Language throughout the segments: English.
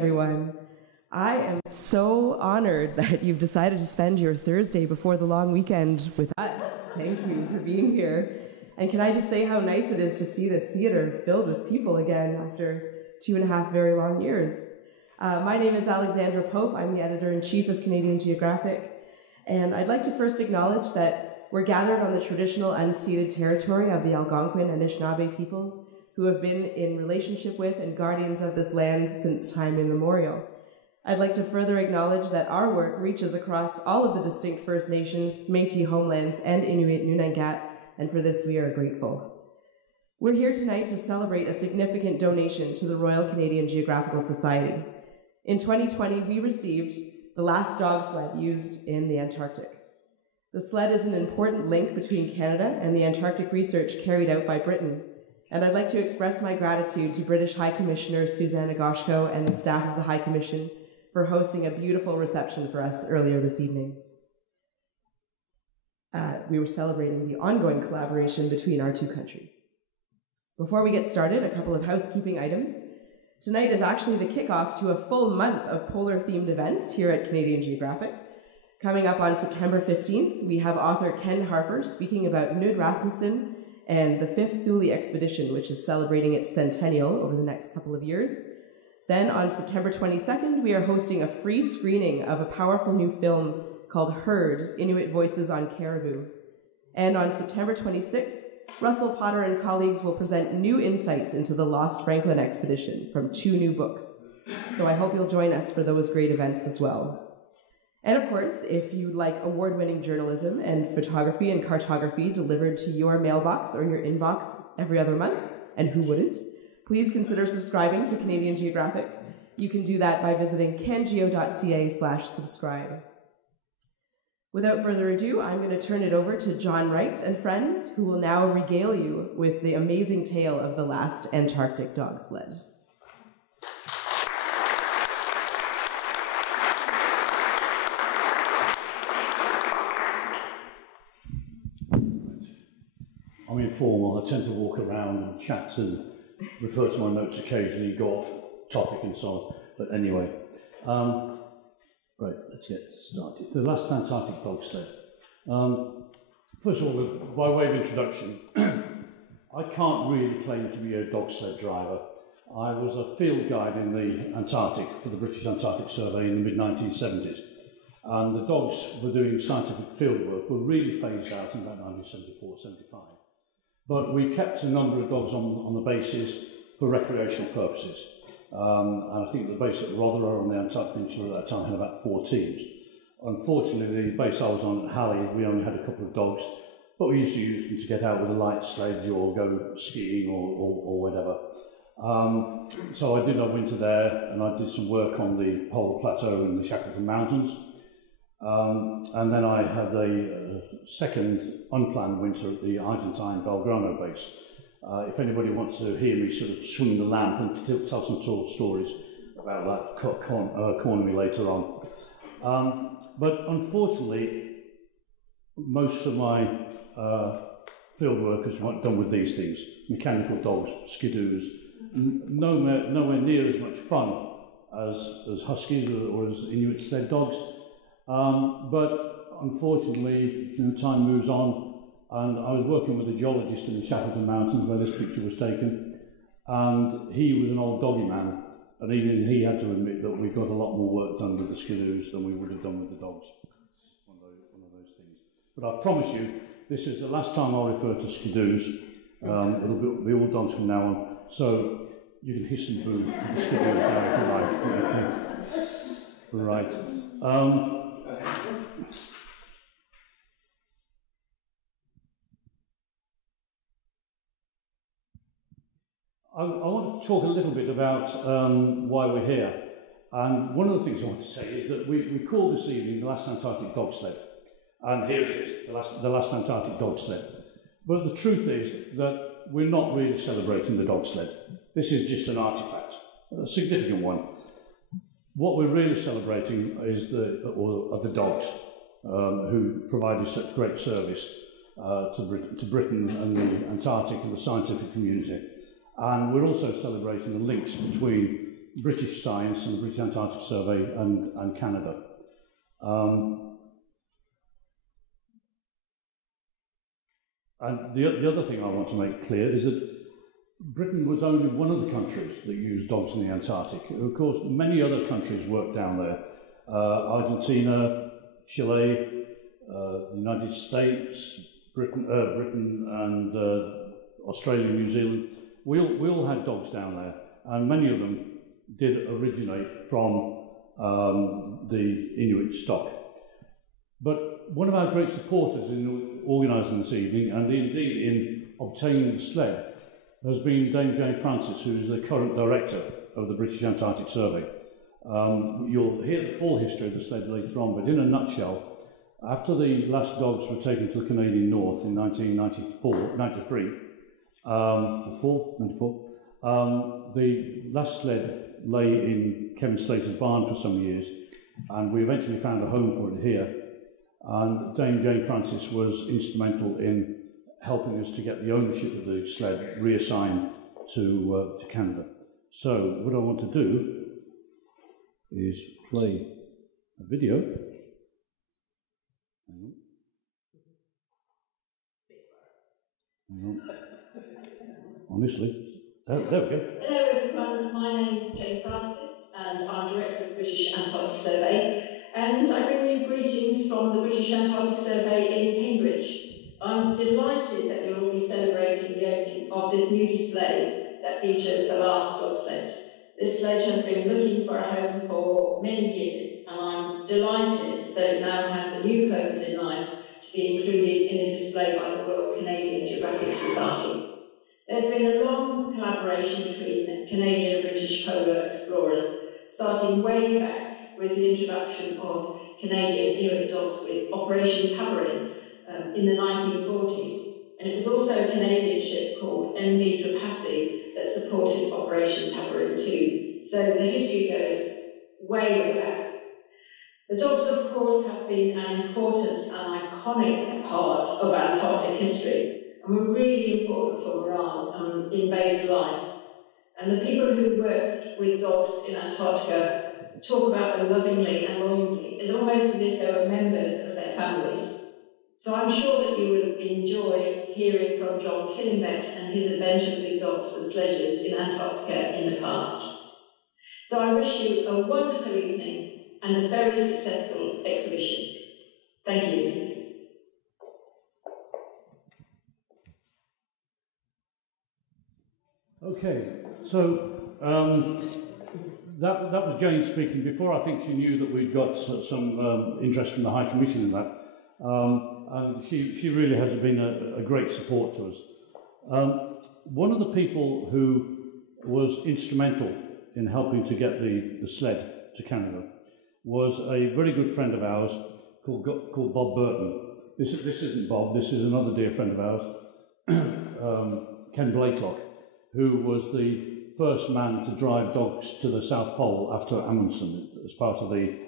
everyone. I am so honored that you've decided to spend your Thursday before the long weekend with us. Thank you for being here. And can I just say how nice it is to see this theater filled with people again after 2.5 very long years. My name is Alexandra Pope. I'm the editor-in-chief of Canadian Geographic. And I'd like to first acknowledge that we're gathered on the traditional unceded territory of the Algonquin and Anishinaabe peoples who have been in relationship with and guardians of this land since time immemorial. I'd like to further acknowledge that our work reaches across all of the distinct First Nations, Métis homelands, and Inuit Nunangat, and for this we are grateful. We're here tonight to celebrate a significant donation to the Royal Canadian Geographical Society. In 2020, we received the last dog sled used in the Antarctic. The sled is an important link between Canada and the Antarctic research carried out by Britain, and I'd like to express my gratitude to British High Commissioner Suzanne Agoshko and the staff of the High Commission for hosting a beautiful reception for us earlier this evening. We were celebrating the ongoing collaboration between our two countries. Before we get started, a couple of housekeeping items. Tonight is actually the kickoff to a full month of polar-themed events here at Canadian Geographic. Coming up on September 15th, we have author Ken Harper speaking about Knud Rasmussen and the 5th Thule expedition, which is celebrating its centennial over the next couple of years. Then on September 22nd, we are hosting a free screening of a powerful new film called Herd, Inuit Voices on Caribou. And on September 26th, Russell Potter and colleagues will present new insights into the Lost Franklin expedition from 2 new books. So I hope you'll join us for those great events as well. And of course, if you'd like award-winning journalism and photography and cartography delivered to your mailbox or your inbox every other month, and who wouldn't, please consider subscribing to Canadian Geographic. You can do that by visiting cangeo.ca/subscribe. Without further ado, I'm going to turn it over to John Wright and friends, who will now regale you with the amazing tale of the last Antarctic dog sled. I'm informal. I tend to walk around and chat and refer to my notes occasionally, go off topic and so on. But anyway, right, let's get started. The last Antarctic dog sled. First of all, by way of introduction, I can't really claim to be a dog sled driver. I was a field guide in the Antarctic for the British Antarctic Survey in the mid-1970s. And the dogs were doing scientific field work were really phased out in about 1974-75. But we kept a number of dogs on the bases for recreational purposes. And I think the base at Rothera on the Antarctic Peninsula at that time had about 4 teams. Unfortunately, the base I was on at Halley, we only had a couple of dogs, but we used to use them to get out with a light sledge or go skiing or whatever. So I did a winter there, and I did some work on the Polar Plateau and the Shackleton Mountains. And then I had a second unplanned winter at the Argentine Belgrano base. If anybody wants to hear me sort of swing the lamp and tell some sort of stories about that, corner me later on. But unfortunately, most of my field work is done with these things: mechanical dogs, skidoos, nowhere near as much fun as huskies or as Inuit sled dogs. But unfortunately, time moves on, and I was working with a geologist in the Shackleton Mountains where this picture was taken, and he was an old doggy man, and even he had to admit that we got a lot more work done with the skidoos than we would have done with the dogs. It's one of those things. But I promise you, this is the last time I'll refer to skidoos. It'll be all dogs from now on, so you can hiss and boo the skidoos now if you like. Right. I want to talk a little bit about why we're here. And one of the things I want to say is that we call this evening the last Antarctic dog sled. And here it is, the last Antarctic dog sled. But the truth is that we're not really celebrating the dog sled. This is just an artifact, a significant one. What we're really celebrating is the dogs who provided such great service to Britain and the Antarctic and the scientific community. And we're also celebrating the links between British Science and the British Antarctic Survey and Canada. And the other thing I want to make clear is that Britain was only one of the countries that used dogs in the Antarctic. Of course, many other countries worked down there. Argentina, Chile, the United States, Britain and Australia, New Zealand. We all had dogs down there, and many of them did originate from the Inuit stock. But one of our great supporters in organising this evening, and indeed in obtaining the sled, has been Dame Jane Francis, who is the current director of the British Antarctic Survey. You'll hear the full history of the sled later on, but in a nutshell, after the last dogs were taken to the Canadian North in 1993, the last sled lay in Kevin Slater's barn for some years, and we eventually found a home for it here. And Dame Jane Francis was instrumental in helping us to get the ownership of the sled reassigned to Canada. So what I want to do is play a video. Hang on. Honestly. There we go. Hello everyone, my name is Jane Francis and I'm Director of the British Antarctic Survey, and I bring you greetings from the British Antarctic Survey in Cambridge. I'm delighted that you'll all be celebrating the opening of this new display that features the last dog sled. This sledge has been looking for a home for many years, and I'm delighted that it now has a new purpose in life to be included in a display by the Royal Canadian Geographic Society. There's been a long collaboration between Canadian and British polar explorers, starting way back with the introduction of Canadian Inuit dogs with Operation Tabarin in the 1940s. And it was also a Canadian ship called MV Drapacsi that supported Operation Tabarin too. So the history goes way, way back. The dogs, of course, have been an important and iconic part of Antarctic history, and were really important for morale and in base life. And the people who worked with dogs in Antarctica talk about them lovingly and longingly. It's almost as if they were members of their families. So I'm sure that you will enjoy hearing from John Killingbeck and his adventures with dogs and sledges in Antarctica in the past. So I wish you a wonderful evening and a very successful exhibition. Thank you. Okay, so that was Jane speaking before. I think she knew that we'd got some interest from the High Commission in that, and she really has been a great support to us. One of the people who was instrumental in helping to get the sled to Canada was a very good friend of ours called Bob Burton. This isn't Bob, this is another dear friend of ours, Ken Blakelock, who was the first man to drive dogs to the South Pole after Amundsen as part of the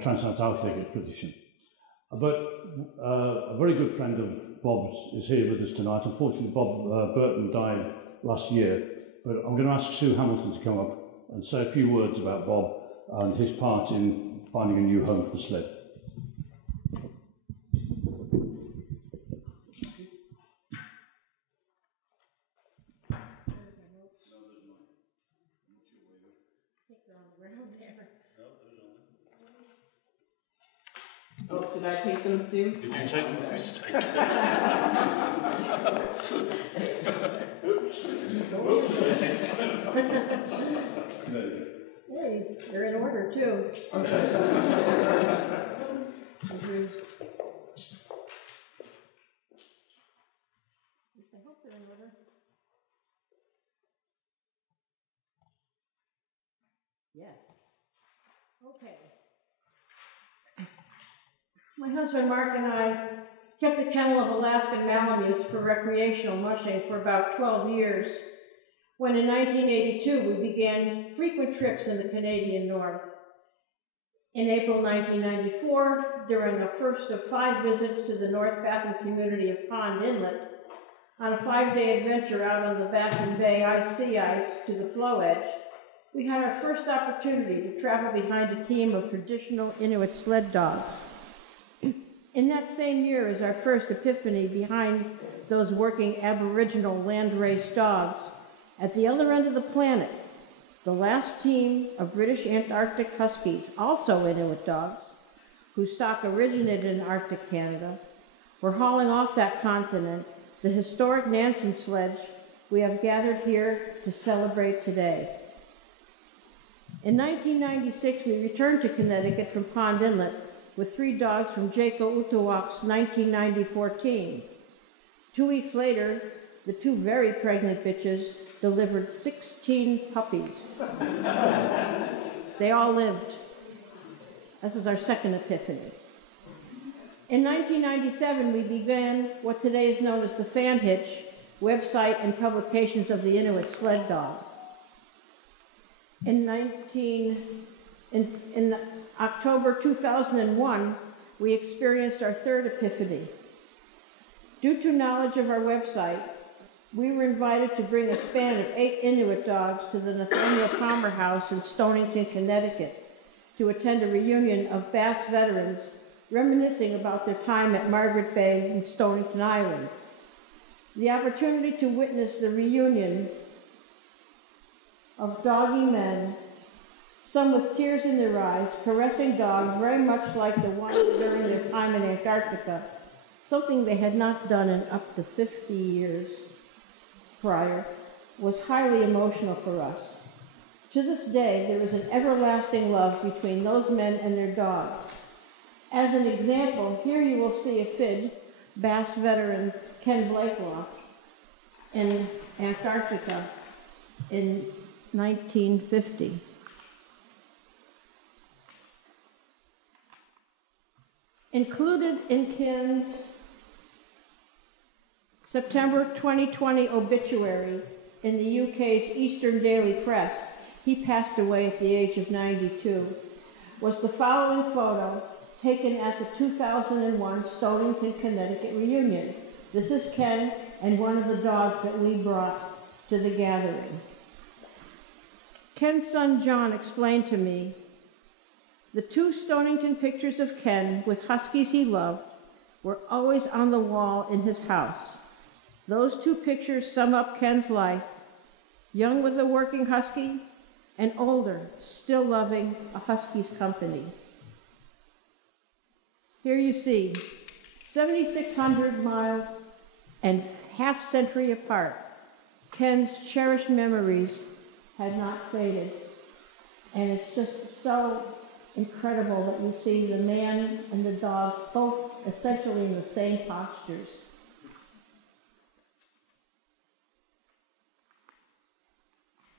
Transantarctic expedition. But a very good friend of Bob's is here with us tonight. Unfortunately, Bob Burton died last year, but I'm going to ask Sue Hamilton to come up and say a few words about Bob and his part in finding a new home for the sled. Oh, did I take them, Sue? Did you take them? Mistake. Hey, they're in order too. I hope they're in order. Yes. Okay. My husband Mark and I kept a kennel of Alaskan Malamutes for recreational mushing for about 12 years, when in 1982 we began frequent trips in the Canadian North. In April 1994, during a first of 5 visits to the North Baffin community of Pond Inlet, on a 5-day adventure out on the Baffin Bay ice sea ice to the floe edge, we had our first opportunity to travel behind a team of traditional Inuit sled dogs. In that same year is our first epiphany behind those working Aboriginal landrace dogs at the other end of the planet. The last team of British Antarctic Huskies, also Inuit dogs, whose stock originated in Arctic Canada, were hauling off that continent the historic Nansen sledge we have gathered here to celebrate today. In 1996, we returned to Connecticut from Pond Inlet with 3 dogs from Aigah Attagutsiak's 1994 team. 2 weeks later, the 2 very pregnant bitches delivered 16 puppies. They all lived. This was our second epiphany. In 1997, we began what today is known as the Fan Hitch website and publications of the Inuit sled dog. In October 2001, we experienced our third epiphany. Due to knowledge of our website, we were invited to bring a span of 8 Inuit dogs to the Nathaniel Palmer House in Stonington, Connecticut, to attend a reunion of Bass veterans reminiscing about their time at Margaret Bay and Stonington Island. The opportunity to witness the reunion of doggy men, some with tears in their eyes, caressing dogs very much like the ones during their time in Antarctica, something they had not done in up to 50 years prior, was highly emotional for us. To this day, there is an everlasting love between those men and their dogs. As an example, here you will see a FID, Bass veteran Ken Blakelock, in Antarctica in 1950. Included in Ken's September 2020 obituary in the UK's Eastern Daily Press, he passed away at the age of 92, was the following photo taken at the 2001 Stonington, Connecticut reunion. This is Ken and one of the dogs that we brought to the gathering. Ken's son John explained to me, the 2 Stonington pictures of Ken with huskies he loved were always on the wall in his house. Those 2 pictures sum up Ken's life, young with a working husky, and older, still loving a husky's company. Here you see 7,600 miles and half-century apart, Ken's cherished memories had not faded. And it's just so incredible that you see the man and the dog both essentially in the same postures.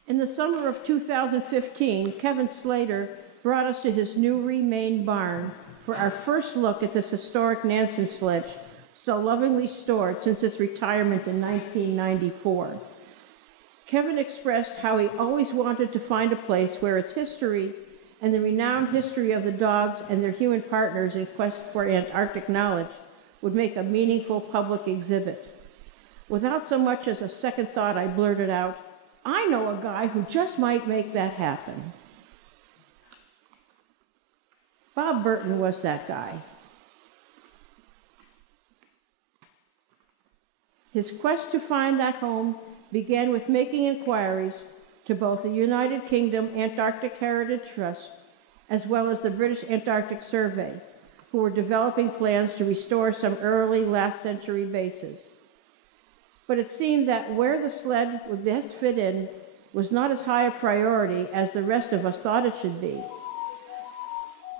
In the summer of 2015, Kevin Slater brought us to his new Remain barn for our first look at this historic Nansen sledge, so lovingly stored since its retirement in 1994. Kevin expressed how he always wanted to find a place where its history and the renowned history of the dogs and their human partners in quest for Antarctic knowledge would make a meaningful public exhibit. Without so much as a second thought, I blurted out, I know a guy who just might make that happen. Bob Burton was that guy. His quest to find that home began with making inquiries to both the United Kingdom Antarctic Heritage Trust as well as the British Antarctic Survey, who were developing plans to restore some early last century bases. But it seemed that where the sled would best fit in was not as high a priority as the rest of us thought it should be.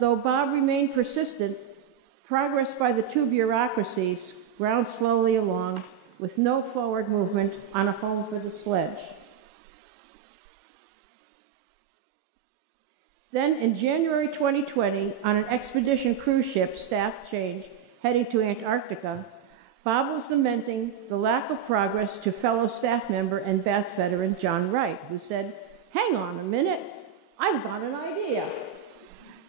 Though Bob remained persistent, progress by the 2 bureaucracies ground slowly along with no forward movement on a home for the sledge. Then in January 2020, on an expedition cruise ship staff change heading to Antarctica, Bob was lamenting the lack of progress to fellow staff member and Bass veteran John Wright, who said, hang on a minute, I've got an idea.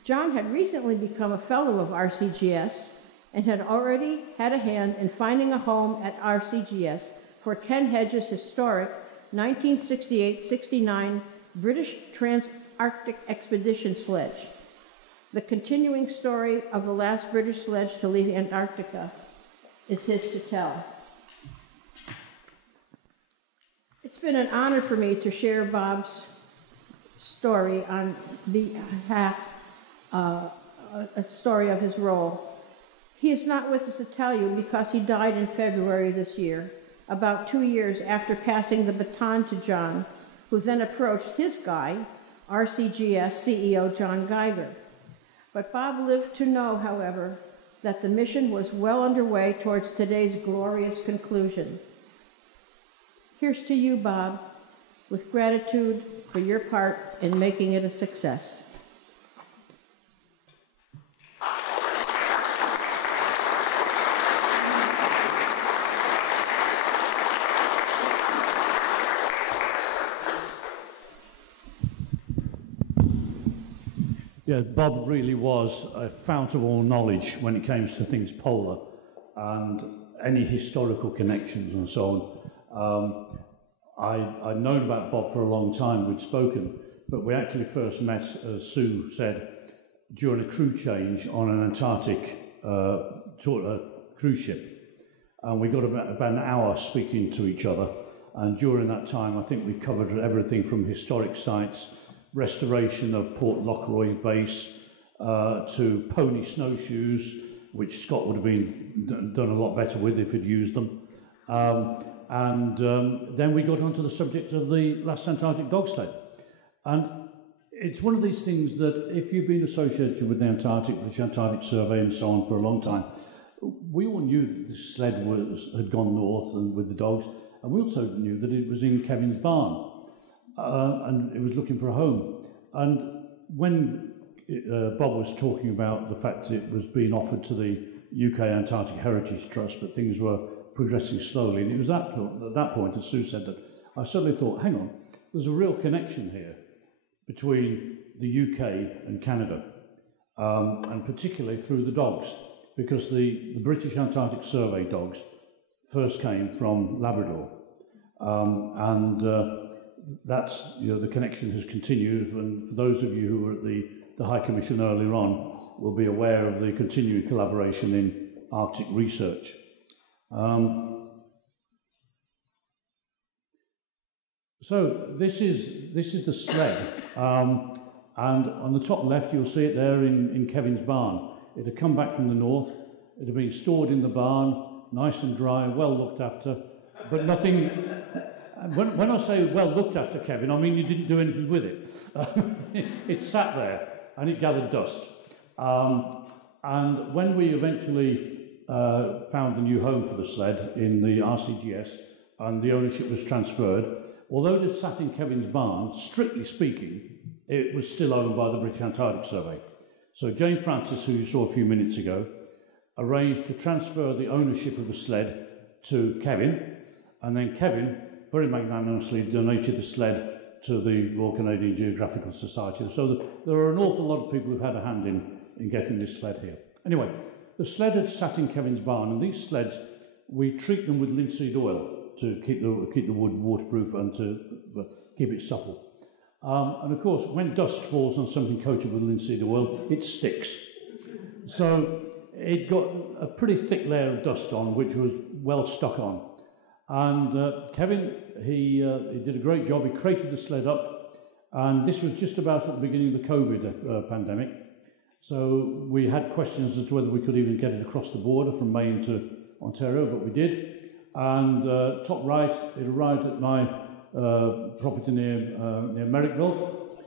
John had recently become a fellow of RCGS and had already had a hand in finding a home at RCGS for Ken Hedges' historic 1968-69 British Trans-Arctic Expedition Sledge, the continuing story of the last British sledge to leave Antarctica, is his to tell. It's been an honor for me to share Bob's story on behalf, a story of his role. He is not with us to tell you because he died in February this year, about 2 years after passing the baton to John, who then approached his guide, RCGS CEO John Geiger. But Bob lived to know, however, that the mission was well underway towards today's glorious conclusion. Here's to you, Bob, with gratitude for your part in making it a success. Yeah, Bob really was a fount of all knowledge when it came to things polar and any historical connections and so on. I'd known about Bob for a long time, we'd spoken, but we actually first met, as Sue said, during a crew change on an Antarctic cruise ship. And we got about an hour speaking to each other, and during that time I think we covered everything from historic sites, restoration of Port Lockroy base, to pony snowshoes, which Scott would have been done a lot better with if he'd used them. Then we got onto the subject of the last Antarctic dog sled. And it's one of these things that if you've been associated with the Antarctic, the Antarctic Survey and so on for a long time, we all knew that the sled had gone north and with the dogs, and we also knew that it was in Kevin's barn. And it was looking for a home. And when Bob was talking about the fact that it was being offered to the UK Antarctic Heritage Trust, but things were progressing slowly, and it was at that point, as Sue said, that I suddenly thought, hang on, there's a real connection here between the UK and Canada, and particularly through the dogs, because the British Antarctic Survey dogs first came from Labrador, that's, the connection has continued, and for those of you who were at the High Commission earlier on will be aware of the continuing collaboration in Arctic research. So this is the sled, and on the top left you'll see it there in Kevin's barn. It had come back from the north, it had been stored in the barn, nice and dry, well looked after, but nothing. When I say well looked after, Kevin, I mean you didn't do anything with it. It sat there and it gathered dust. And when we eventually found a new home for the sled in the RCGS and the ownership was transferred, although it had sat in Kevin's barn, strictly speaking, it was still owned by the British Antarctic Survey. So Jane Francis, who you saw a few minutes ago, arranged to transfer the ownership of the sled to Kevin, and then Kevin very magnanimously donated the sled to the Royal Canadian Geographical Society. So there are an awful lot of people who've had a hand in getting this sled here. Anyway, the sled had sat in Kevin's barn, and these sleds, we treat them with linseed oil to keep the wood waterproof and to keep it supple. And of course, when dust falls on something coated with linseed oil, it sticks. So it got a pretty thick layer of dust on, which was well stuck on. And Kevin, he did a great job. He crated the sled up, and this was just about at the beginning of the COVID pandemic. So we had questions as to whether we could even get it across the border from Maine to Ontario, but we did. And top right, it arrived at my property near Merrickville,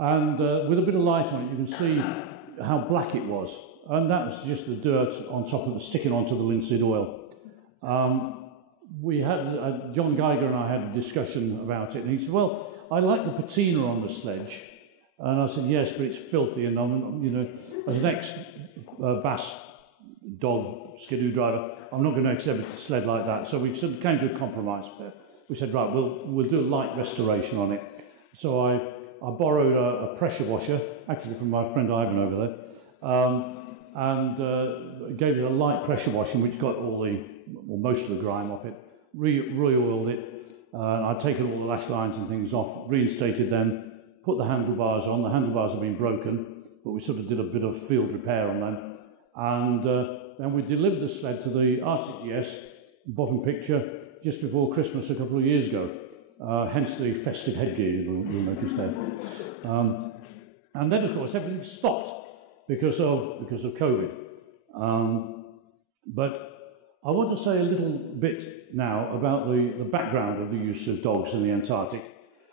and with a bit of light on it, you can see how black it was, and that was just the dirt on top of sticking onto the linseed oil. We had John Geiger and I had a discussion about it, and he said, "Well, I like the patina on the sledge," and I said, "Yes, but it's filthy, and I'm, as an ex-Bass dog skidoo driver, I'm not going to exhibit a sled like that." So we sort of came to a compromise there. We said, right, we'll do a light restoration on it. So I borrowed a pressure washer, actually from my friend Ivan over there, and gave it a light pressure washing, which got most of the grime off it, re-oiled it, I'd taken all the lash lines and things off, reinstated them, put the handlebars on. The handlebars have been broken, but we sort of did a bit of field repair on them. And then we delivered the sled to the RCTS, bottom picture, just before Christmas a couple of years ago. Hence the festive headgear you'll notice there. And then, of course, everything stopped because of COVID. But I want to say a little bit now about the background of the use of dogs in the Antarctic,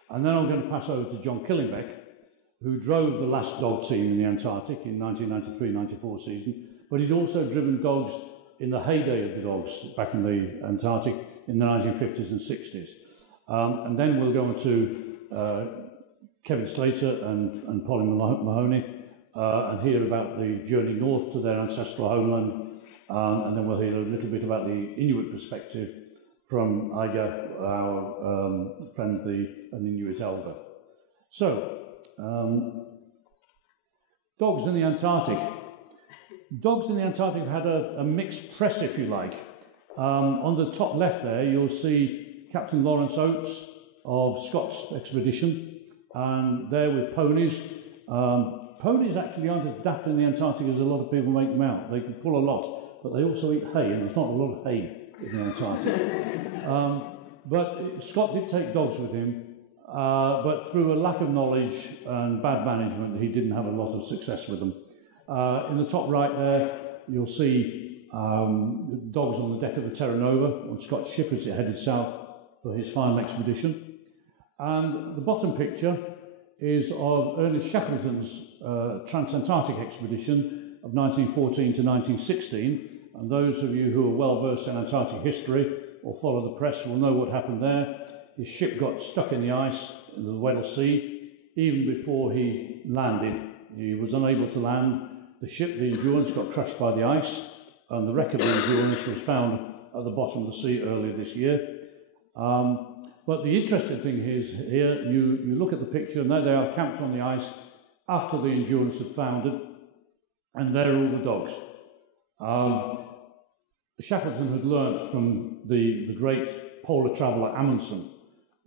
and then I'm going to pass over to John Killingbeck, who drove the last dog team in the Antarctic in 1993-94 season, but he'd also driven dogs in the heyday of the dogs back in the Antarctic in the 1950s and 60s. And then we'll go on to Kevin Slater and Polly Mahoney and hear about the journey north to their ancestral homeland. And then we'll hear a little bit about the Inuit perspective from Aigah, our friend, an Inuit elder. So, dogs in the Antarctic. Dogs in the Antarctic have had a mixed press, if you like. On the top left there, you'll see Captain Lawrence Oates of Scott's expedition, and there with ponies. Ponies actually aren't as daft in the Antarctic as a lot of people make them out. They can pull a lot, but they also eat hay, and there's not a lot of hay in the Antarctic. But Scott did take dogs with him, but through a lack of knowledge and bad management, he didn't have a lot of success with them. In the top right there, you'll see dogs on the deck of the Terra Nova on Scott's ship as it headed south for his final expedition. And the bottom picture is of Ernest Shackleton's Transantarctic expedition of 1914 to 1916. And those of you who are well versed in Antarctic history or follow the press will know what happened there. His ship got stuck in the ice in the Weddell Sea even before he landed. He was unable to land. The ship, the Endurance, got crushed by the ice, and the wreck of the Endurance was found at the bottom of the sea earlier this year. But the interesting thing is here, you look at the picture, and there they are camped on the ice after the Endurance had foundered, and there are all the dogs. Shackleton had learnt from the great polar traveller Amundsen,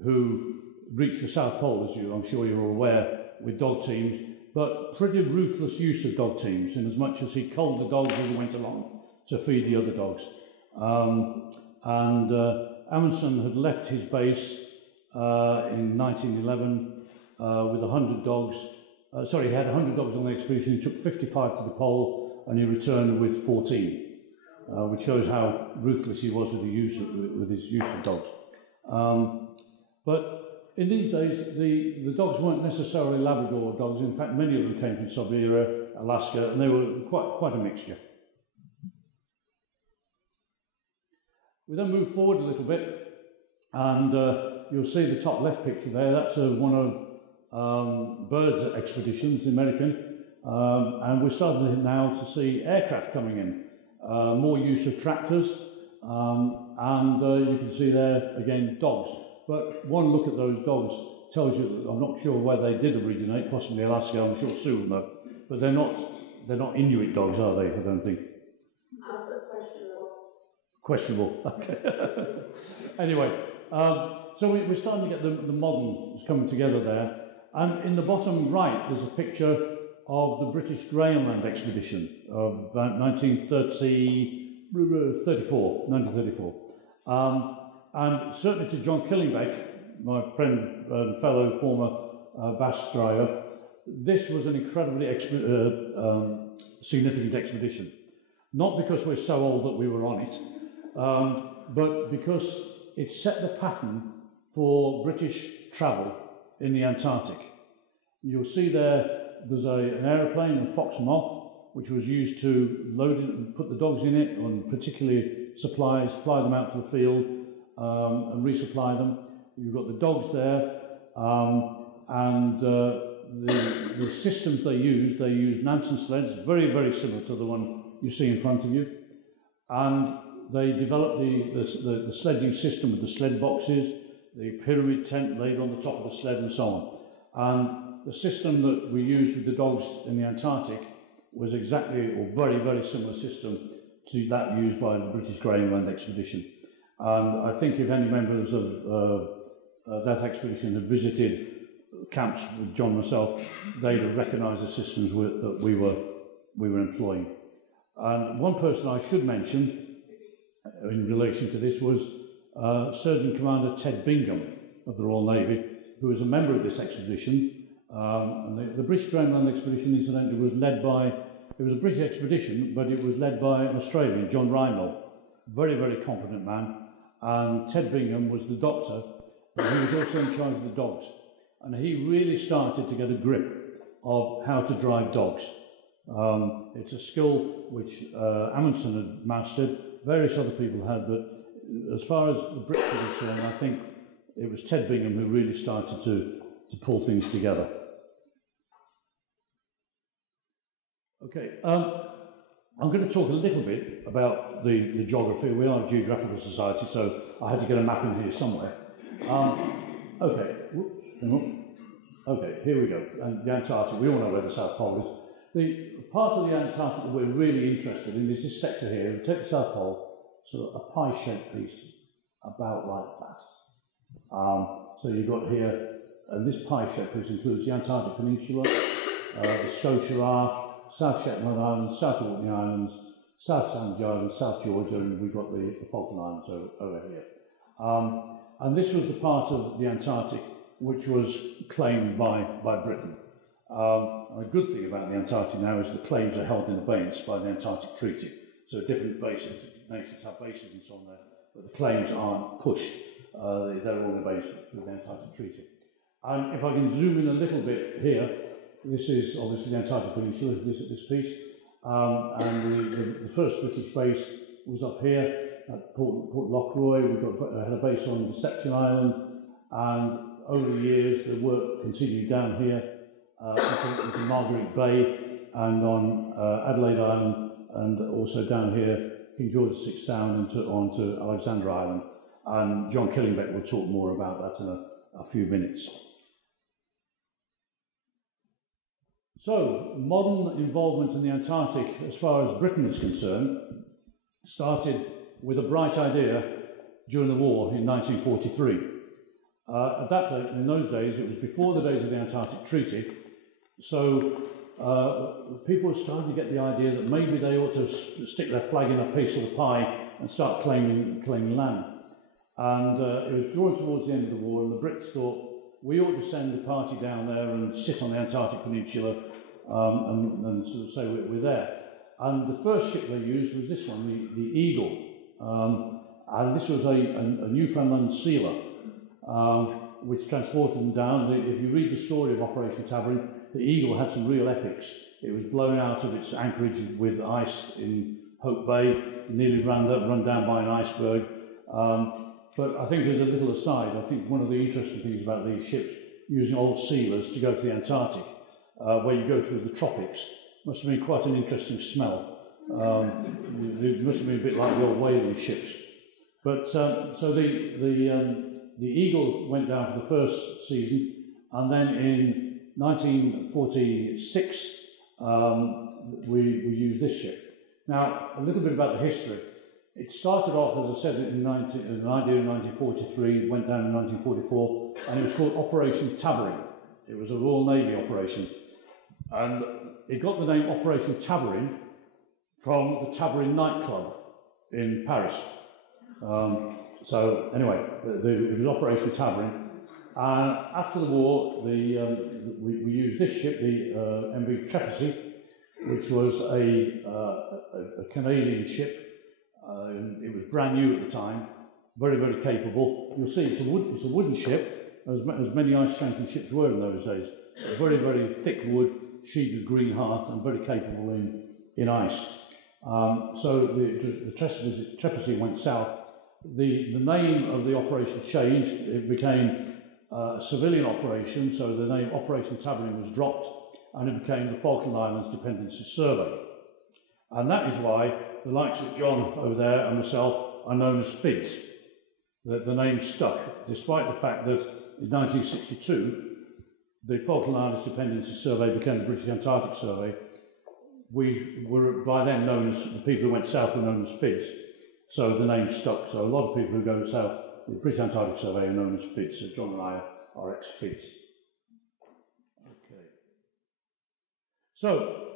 who reached the South Pole, as I'm sure you're all aware, with dog teams, but pretty ruthless use of dog teams, in as much as he culled the dogs as he went along to feed the other dogs. Amundsen had left his base in 1911 with 100 dogs. He had 100 dogs on the expedition. He took 55 to the pole, and he returned with 14, which shows how ruthless he was with his use of dogs. But in these days, the dogs weren't necessarily Labrador dogs. In fact, many of them came from Siberia, Alaska, and they were quite a mixture. We then move forward a little bit, and you'll see the top left picture there. That's one of Byrd's expeditions, the American, and we're starting now to see aircraft coming in. More use of tractors, and you can see there again dogs. But one look at those dogs tells you that I'm not sure where they did originate, possibly Alaska. I'm sure Sue will know, but they're not Inuit dogs, are they? I don't think. Questionable. Okay. Anyway, so we're starting to get the moderns coming together there. And in the bottom right, there's a picture of the British Graham expedition of 1934. And certainly to John Killingbeck, my friend and fellow former Bass driver, this was an incredibly significant expedition. Not because we're so old that we were on it, but because it set the pattern for British travel in the Antarctic. You'll see there's an aeroplane, a Fox Moth, which was used to load it and put the dogs in it, and particularly supplies, fly them out to the field and resupply them. You've got the dogs there, and the systems they used Nansen sleds, very, very similar to the one you see in front of you, and they developed the sledging system with the sled boxes, the pyramid tent laid on the top of the sled, and so on. And the system that we used with the dogs in the Antarctic was exactly, or very, very similar system to that used by the British Graham expedition. And I think if any members of that expedition had visited camps with John and myself, they'd have recognised the systems that we were employing. And one person I should mention in relation to this was Surgeon Commander Ted Bingham of the Royal Navy, who was a member of this expedition. And the British Groundland Expedition, incidentally, was led by, it was a British expedition, but it was led by an Australian, John Reinl, very, very competent man. And Ted Bingham was the doctor, but he was also in charge of the dogs. And he really started to get a grip of how to drive dogs. It's a skill which Amundsen had mastered, various other people had, but as far as the Brits were concerned, I think it was Ted Bingham who really started to pull things together. Okay, I'm going to talk a little bit about the geography. We are a geographical society, so I had to get a map in here somewhere. Okay, whoops, hang on. Okay, here we go. And the Antarctic, we all know where the South Pole is. The part of the Antarctic that we're really interested in is this sector here. If you take the South Pole, sort of a pie-shaped piece, about like that. So you've got here, and this pie-shaped piece includes the Antarctic Peninsula, the Scotia Arc, South Shetland Islands, South Orkney Islands, South Sandwich Islands, South Georgia, and we've got the Falkland Islands over here. And this was the part of the Antarctic which was claimed by Britain. A good thing about the Antarctic now is the claims are held in abeyance by the Antarctic Treaty. So different bases, nations have bases and so on there, but the claims aren't pushed. They're all in abeyance through the Antarctic Treaty. And if I can zoom in a little bit here, this is obviously the Antarctic Peninsula, this piece. And the first British base was up here at Port Lockroy. We had a base on Deception Island, and over the years the work continued down here into Marguerite Bay and on Adelaide Island, and also down here King George VI Sound and onto Alexander Island. And John Killingbeck will talk more about that in a few minutes. So, modern involvement in the Antarctic, as far as Britain is concerned, started with a bright idea during the war in 1943. At that date, in those days, it was before the days of the Antarctic Treaty, so people were starting to get the idea that maybe they ought to stick their flag in a piece of the pie and start claiming land. And it was drawn towards the end of the war, and the Brits thought, we ought to send a party down there and sit on the Antarctic Peninsula and sort of say we're there. And the first ship they used was this one, the Eagle. And this was a Newfoundland sealer, which transported them down. If you read the story of Operation Tabarin, the Eagle had some real epics. It was blown out of its anchorage with ice in Hope Bay, nearly run down by an iceberg. But I think as a little aside, I think one of the interesting things about these ships using old sealers to go to the Antarctic, where you go through the tropics, must have been quite an interesting smell. It must have been a bit like the old whaling ships. But so the Eagle went down for the first season, and then in 1946 we used this ship. Now, a little bit about the history. It started off, as I said, in 1943, went down in 1944, and it was called Operation Tabarin. It was a Royal Navy operation. And it got the name Operation Tabarin from the Tabarin nightclub in Paris. So anyway, it was Operation Tabarin. After the war, we used this ship, the MV Trepassey, which was a Canadian ship. It was brand new at the time, very, very capable. You'll see it's a wooden ship, as many ice-strengthened ships were in those days. Very, very thick wood, sheeted green heart, and very capable in ice. So the Trepassey went south. The name of the operation changed. It became a civilian operation, so the name Operation Tabarin was dropped, and it became the Falkland Islands Dependency Survey. And that is why the likes of John over there and myself are known as FIDS. The name stuck, despite the fact that in 1962, the Falkland Islands Dependency Survey became the British Antarctic Survey. We were by then known as, the people who went south were known as FIDS, so the name stuck. So a lot of people who go south the British Antarctic Survey are known as FIDS, so John and I are ex-FIDS. Okay. So,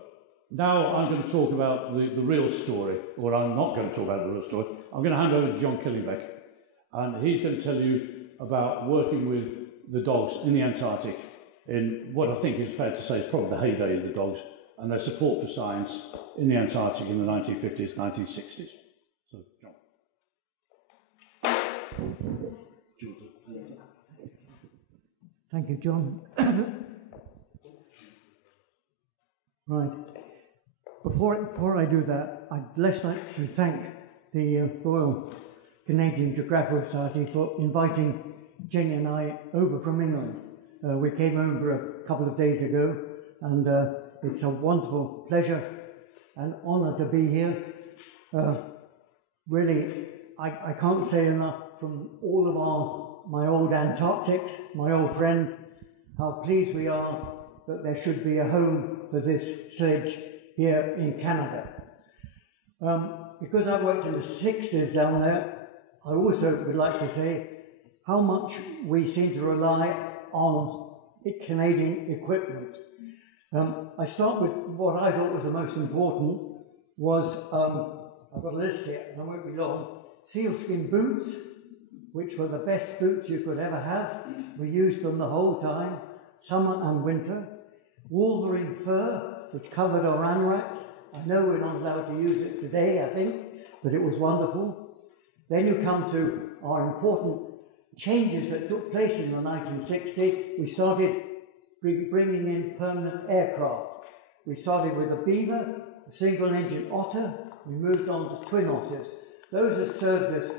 now I'm going to talk about the real story, or I'm not going to talk about the real story. I'm going to hand over to John Killingbeck, and he's going to tell you about working with the dogs in the Antarctic in what I think is fair to say is probably the heyday of the dogs, and their support for science in the Antarctic in the 1950s, 1960s. So, John. Thank you, John. Right. Before I do that, I'd just like to thank the Royal Canadian Geographic Society for inviting Jenny and I over from England. We came over a couple of days ago, and it's a wonderful pleasure and honour to be here. Really, I can't say enough from all of my old Antarctics, my old friends, how pleased we are that there should be a home for this sledge here in Canada. Because I worked in the 60s down there, I also would like to say how much we seem to rely on Canadian equipment. I start with what I thought was the most important was, I've got a list here and I won't be long, sealskin boots, which were the best boots you could ever have. We used them the whole time, summer and winter. Wolverine fur, which covered our anoraks. I know we're not allowed to use it today, I think, but it was wonderful. Then you come to our important changes that took place in the 1960s. We started bringing in permanent aircraft. We started with a Beaver, a single-engine Otter. We moved on to twin Otters. Those have served us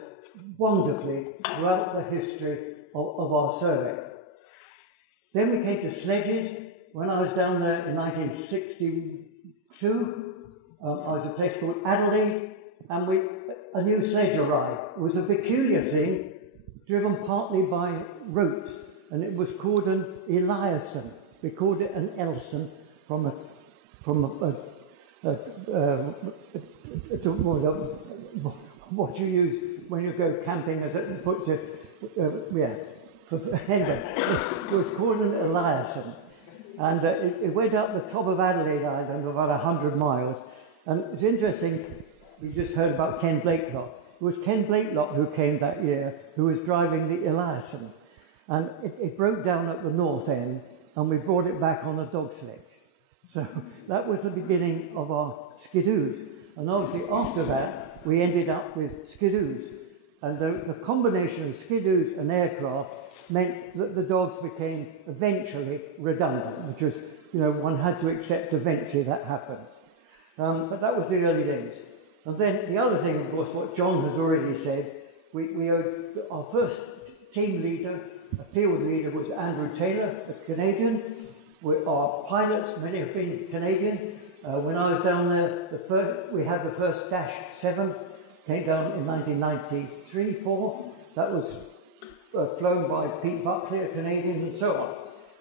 wonderfully throughout the history of our survey. Then we came to sledges. When I was down there in 1962, I was at a place called Adelaide, and a new sledge arrived. It was a peculiar thing, driven partly by ropes, and it was called an Eliasson. We called it an Elson from what you use when you go camping as a put to for Hendon. It was called an Eliasson. And it went up the top of Adelaide Island about 100 miles. And it's interesting, we just heard about Ken Blakelock. It was Ken Blakelock who came that year, who was driving the Eliasson. And it broke down at the north end, and we brought it back on a dog sledge. So that was the beginning of our skidoos. And obviously after that, we ended up with skidoos. And the combination of skidoos and aircraft meant that the dogs became eventually redundant, which was, one had to accept eventually that happened. But that was the early days. And then the other thing, of course, what John has already said, we owed our first team leader, a field leader, was Andrew Taylor, a Canadian. Our pilots, many have been Canadian. When I was down there, we had the first Dash 7, came down in 1993-4. That was flown by Pete Buckley, a Canadian, and so on.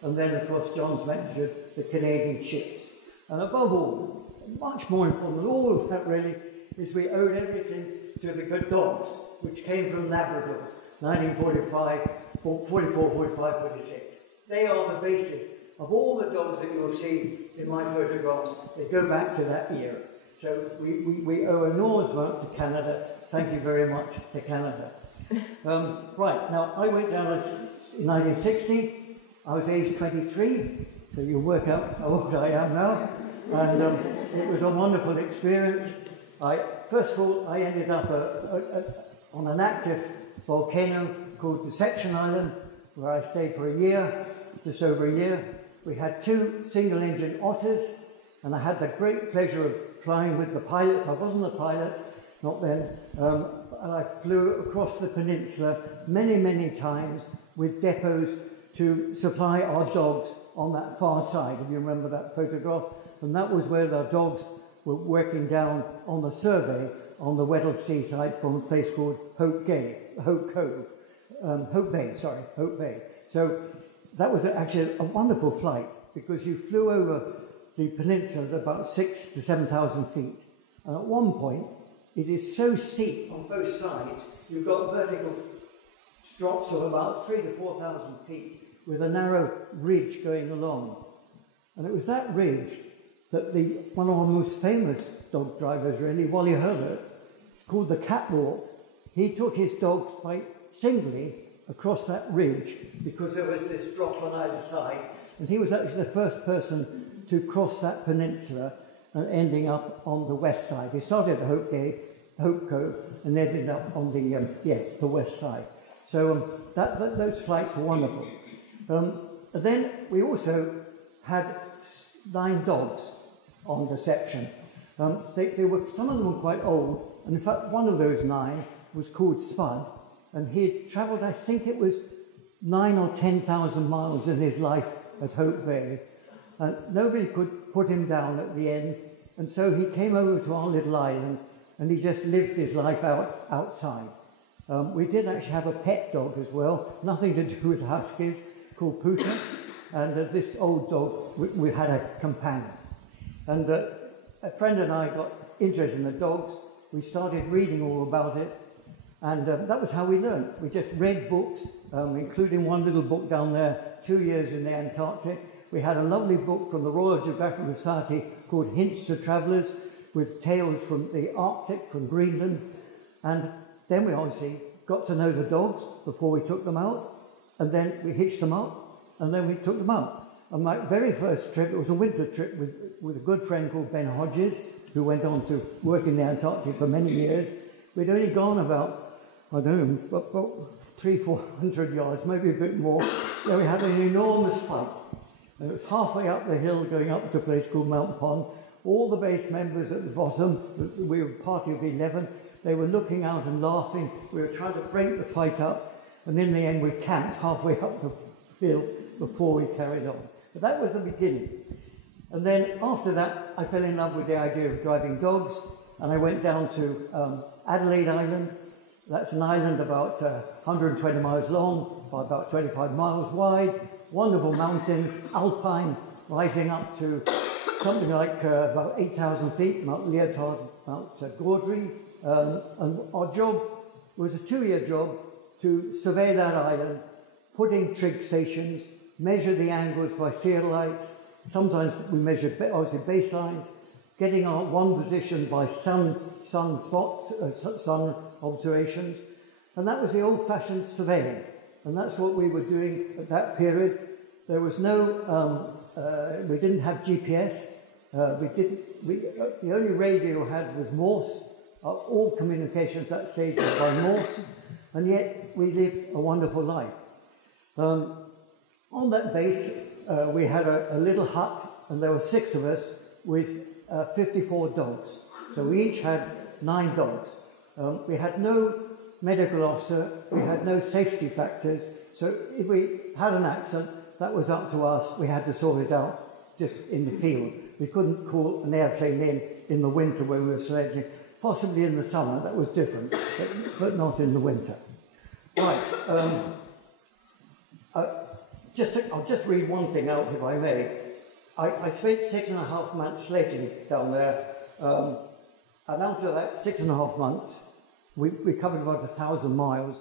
And then, of course, John's mentioned the Canadian ships. And above all, much more important than all of that really, is we owed everything to the good dogs, which came from Labrador, 1945, 44, 45, 46. They are the basis of all the dogs that you'll see in my photographs. They go back to that era. So we owe enormous amount to Canada. Thank you very much to Canada. Right, now I went down in 1960. I was aged 23, so you work out how old I am now. And it was a wonderful experience. First of all, I ended up on an active volcano called Deception Island, where I stayed for a year, just over a year. We had 2 single-engine Otters, and I had the great pleasure of flying with the pilots. I wasn't a pilot, not then, and I flew across the peninsula many, many times with depots to supply our dogs on that far side, if you remember that photograph. And that was where the dogs were working down on the survey on the Weddell seaside from a place called Hope Bay. So that was actually a wonderful flight, because you flew over the peninsula at about 6,000 to 7,000 feet. And at one point, it is so steep on both sides, you've got vertical drops of about 3,000 to 4,000 feet with a narrow ridge going along. And it was that ridge that one of our most famous dog drivers, really, Wally Herbert, it's called the catwalk. He took his dogs by singly across that ridge because there was this drop on either side. And he was actually the first person to cross that peninsula and ending up on the west side. He started at Hope Cove and ended up on the west side. So those flights were wonderful. Then we also had 9 dogs on the section. Some of them were quite old, and in fact one of those 9 was called Spud, and he had travelled, I think it was 9,000 or 10,000 miles in his life at Hope Bay, and nobody could put him down at the end, and so he came over to our little island, and he just lived his life outside. We did actually have a pet dog as well, nothing to do with huskies, called Pooter, and this old dog, we had a companion. And a friend and I got interested in the dogs. We started reading all about it, and that was how we learned. We just read books, including one little book down there, 2 years in the Antarctic. We had a lovely book from the Royal Geographic Society called Hints to Travellers, with tales from the Arctic, from Greenland. And then we obviously got to know the dogs before we took them out, and then we hitched them up, and then we took them out. On my very first trip, it was a winter trip with a good friend called Ben Hodges, who went on to work in the Antarctic for many years. We'd only gone about, I don't know, about 300-400 yards, maybe a bit more. Then we had an enormous fight. And it was halfway up the hill, going up to a place called Mount Pond. All the base members at the bottom, we were a party of 11, they were looking out and laughing. We were trying to break the fight up, and in the end we camped halfway up the hill before we carried on. But that was the beginning. And then after that, I fell in love with the idea of driving dogs, and I went down to Adelaide Island. That's an island about 120 miles long, by about 25 miles wide. Wonderful mountains, alpine, rising up to something like about 8,000 feet, Mount Leotard, Mount Gaudry. And our job was a 2-year job to survey that island, put in trig stations, measure the angles by theodolites. Sometimes we measured, obviously, baselines, getting our one position by sun spots, sun observations. And that was the old-fashioned surveying. And that's what we were doing at that period. There was no, we didn't have GPS. The only radio we had was Morse. All communications at that stage was by Morse. And yet we lived a wonderful life. On that base, we had a little hut, and there were 6 of us with 54 dogs. So we each had 9 dogs. We had no medical officer, we had no safety factors, so if we had an accident, that was up to us. We had to sort it out just in the field. We couldn't call an airplane in the winter when we were sledging. Possibly in the summer, that was different, but not in the winter. Right, I'll just read one thing out, if I may. I spent 6.5 months sledging down there, and after that 6.5 months, we covered about 1,000 miles.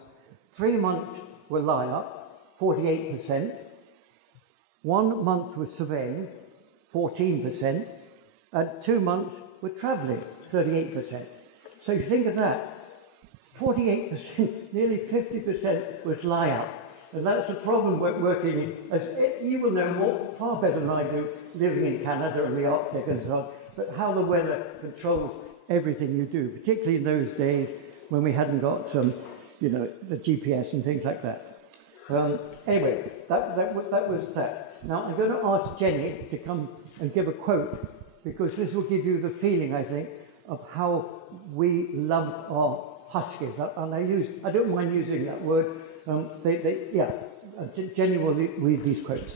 3 months were lie-up, 48%. 1 month was surveying, 14%. And 2 months were travelling, 38%. So you think of that, 48%, nearly 50% was lie-up. And that's the problem we're working in. As you will know far better than I do, living in Canada and the Arctic and so on, but how the weather controls everything you do, particularly in those days when we hadn't got, the GPS and things like that. Anyway, that was that. Now I'm going to ask Jenny to come and give a quote, because this will give you the feeling, I think, of how we loved our huskies. And I don't mind using that word. Jenny will read these quotes.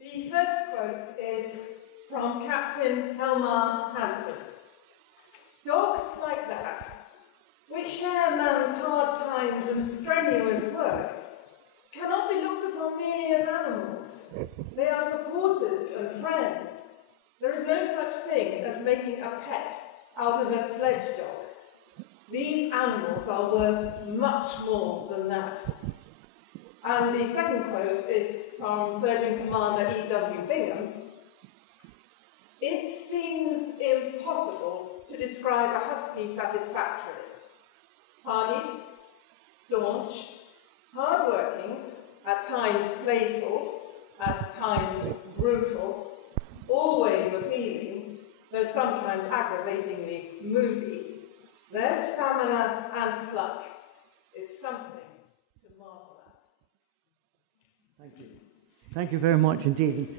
The first quote is from Captain Helmar Hansen. Dogs like that, which share man's hard times and strenuous work, cannot be looked upon merely as animals. They are supporters and friends. There is no such thing as making a pet out of a sledge dog. These animals are worth much more than that. And the second quote is from Surgeon Commander E.W. Bingham. It seems impossible to describe a husky satisfactorily. Hardy, staunch, hard-working, at times playful, at times brutal, always appealing, though sometimes aggravatingly moody, their stamina and pluck is something to marvel at. Thank you. Thank you very much indeed.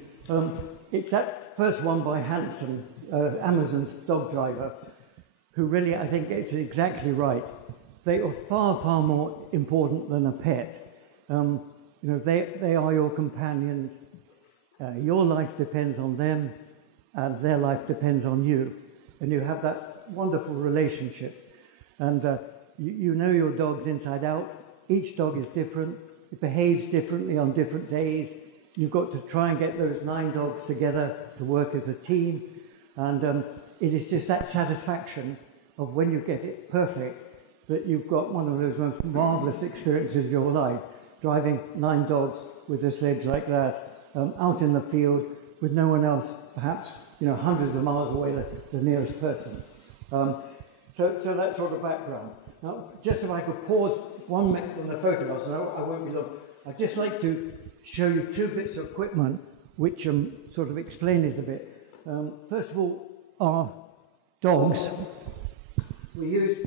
It's that first one by Hanson, Amazon's dog driver, who really, I think, gets it exactly right. They are far, far more important than a pet. You know, they are your companions. Your life depends on them, and their life depends on you. And you have that wonderful relationship. And you know your dogs inside out. Each dog is different. It behaves differently on different days. You've got to try and get those 9 dogs together to work as a team. And it is just that satisfaction of when you get it perfect that you've got one of those most marvellous experiences of your life, driving 9 dogs with a sledge like that, out in the field with no one else, perhaps, you know, hundreds of miles away, the nearest person. So that sort of background. Now, just if I could pause 1 minute from the photographs, I won't be long. I'd just like to show you 2 bits of equipment which sort of explain it a bit. First of all, our dogs. We use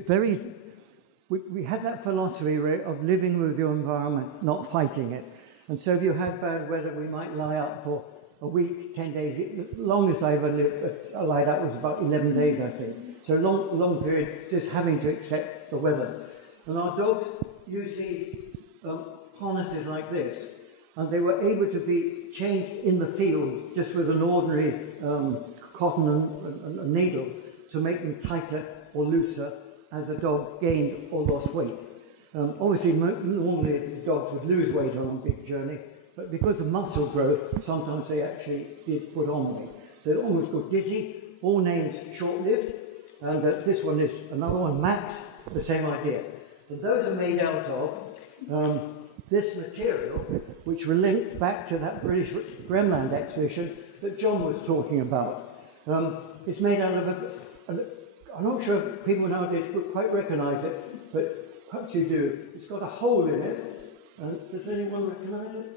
we had that philosophy of living with your environment, not fighting it. And so if you had bad weather, we might lie out for a week, 10 days. The longest I ever lied out was about 11 days, I think. So long period, just having to accept the weather. And our dogs use these harnesses like this, and they were able to be changed in the field just with an ordinary cotton and a needle to make them tighter or looser as a dog gained or lost weight. Obviously, normally the dogs would lose weight on a big journey, but because of muscle growth, sometimes they actually did put on weight. So they almost go dizzy, all names short-lived, and this one is another one, Max, the same idea. And those are made out of this material, which relates back to that British Gremland expedition that John was talking about. It's made out of I'm not sure if people nowadays would quite recognise it, but perhaps you do. It's got a hole in it. Does anyone recognise it?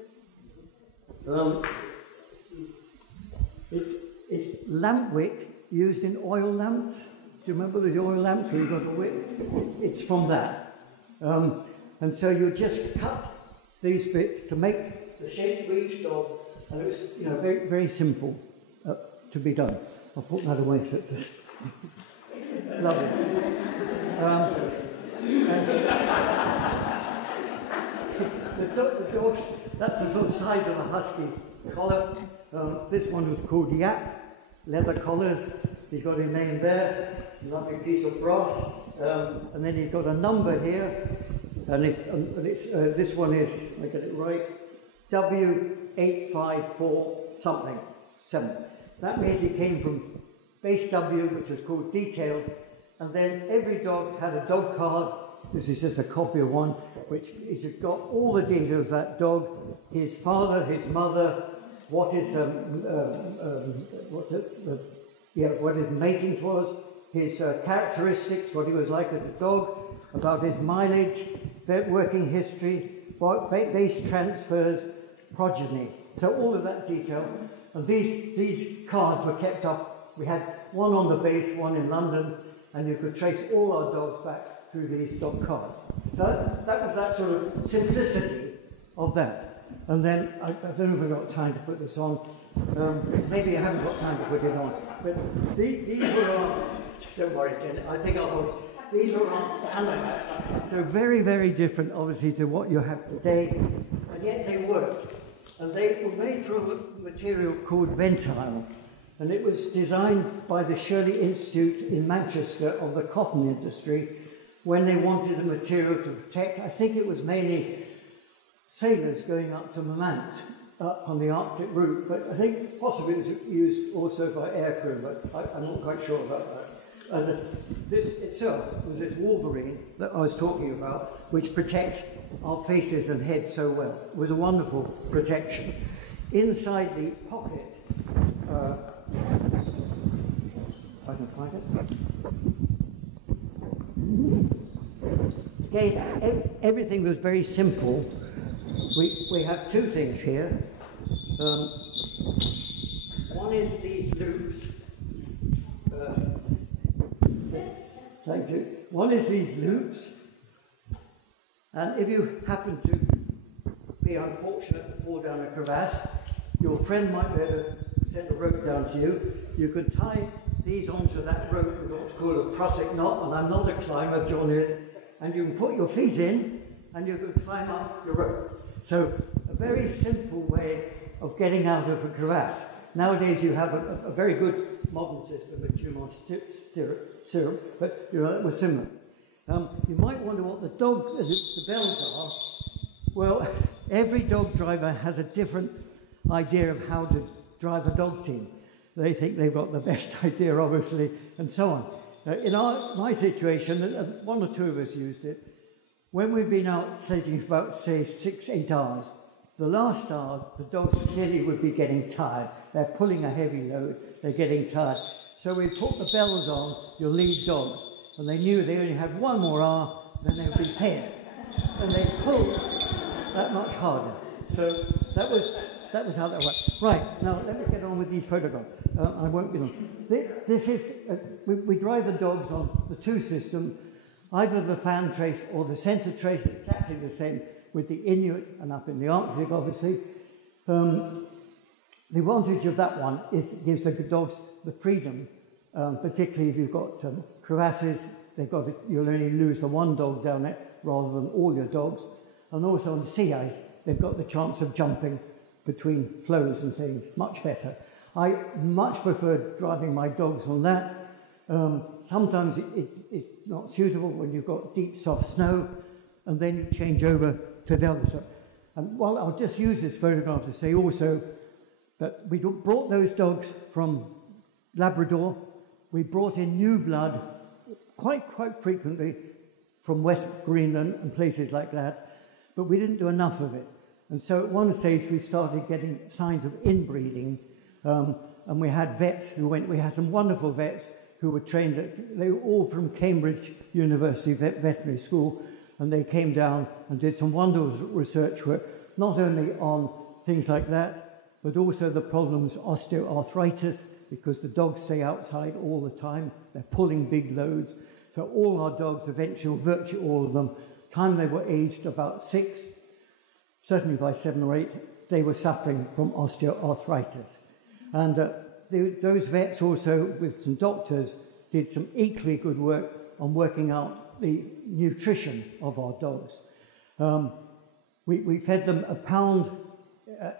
It's lamp wick used in oil lamps. Do you remember the oil lamps where you got a wick? It's from that. And so you just cut these bits to make the shape for each dog, and it was, you know, very, very simple to be done. I'll put that away. Lovely. The dogs, that's the sort of size of a husky collar. This one was called Yap, leather collars. He's got his name there, lovely piece of brass. And then he's got a number here, and this one is, I get it right, W854 something, 7. That means he came from base W, which was called detail, and then every dog had a dog card. This is just a copy of one, which it's got all the details of that dog, his father, his mother, what his matings was, his characteristics, what he was like as a dog, about his mileage, working history, base transfers, progeny. So all of that detail. And these cards were kept up. We had one on the base, one in London, and you could trace all our dogs back through these dog cards. So that was that sort of simplicity of that. And then, I don't know if we've got time to put this on. Maybe I haven't got time to put it on. But these were our, don't worry, Jen, I think I'll hold. These are our animats. So very, very different, obviously, to what you have today. And yet they worked. And they were made from a material called Ventile. And it was designed by the Shirley Institute in Manchester of the cotton industry when they wanted a material to protect, I think it was mainly sailors going up to Murmansk, up on the Arctic route, but I think possibly it was used also by aircrew, but I'm not quite sure about that. And this itself was this Wolverine that I was talking about, which protects our faces and heads so well. It was a wonderful protection. Inside the pocket, if I can find it. Again, everything was very simple. We have two things here. One is these loops. Thank you. One is these loops, and if you happen to be unfortunate to fall down a crevasse, your friend might be able to send a rope down to you. You could tie these onto that rope with what's called a Prussic knot, and I'm not a climber, John is, and you can put your feet in, and you can climb up your rope. So a very simple way of getting out of a crevasse. Nowadays you have a very good modern system with Dumont syrup, but you know, it was similar. You might wonder what the bells are. Well, every dog driver has a different idea of how to drive a dog team. They think they've got the best idea, obviously, and so on. In my situation, one or two of us used it. When we've been out sledging for about, say, 6-8 hours, the last hour, the dogs clearly would be getting tired. They're pulling a heavy load, they're getting tired. So we put the bells on your lead dog, and they knew they only had one more hour, then they would be paired. And they pulled that much harder. So that was how that worked. Right, now let me get on with these photographs. I won't be long. This is, we drive the dogs on the two system, either the fan trace or the centre trace, exactly the same with the Inuit and up in the Arctic, obviously. The advantage of that one is it gives the dogs the freedom, particularly if you've got crevasses. You'll only lose the one dog down it rather than all your dogs. And also on the sea ice, they've got the chance of jumping between flows and things, much better. I much prefer driving my dogs on that. Sometimes it's not suitable when you've got deep, soft snow, and then you change over to the other side. And well, I'll just use this photograph to say also that we brought those dogs from Labrador. We brought in new blood quite frequently from West Greenland and places like that, but we didn't do enough of it. And so at one stage we started getting signs of inbreeding, and we had vets we had some wonderful vets who were trained they were all from Cambridge University Veterinary School, and they came down and did some wonderful research work, not only on things like that, but also the problems osteoarthritis, because the dogs stay outside all the time, they're pulling big loads. So all our dogs eventually, virtually all of them, time they were aged about 6, certainly by 7 or 8, they were suffering from osteoarthritis. And those vets also, with some doctors, did some equally good work on working out the nutrition of our dogs. We fed them a pound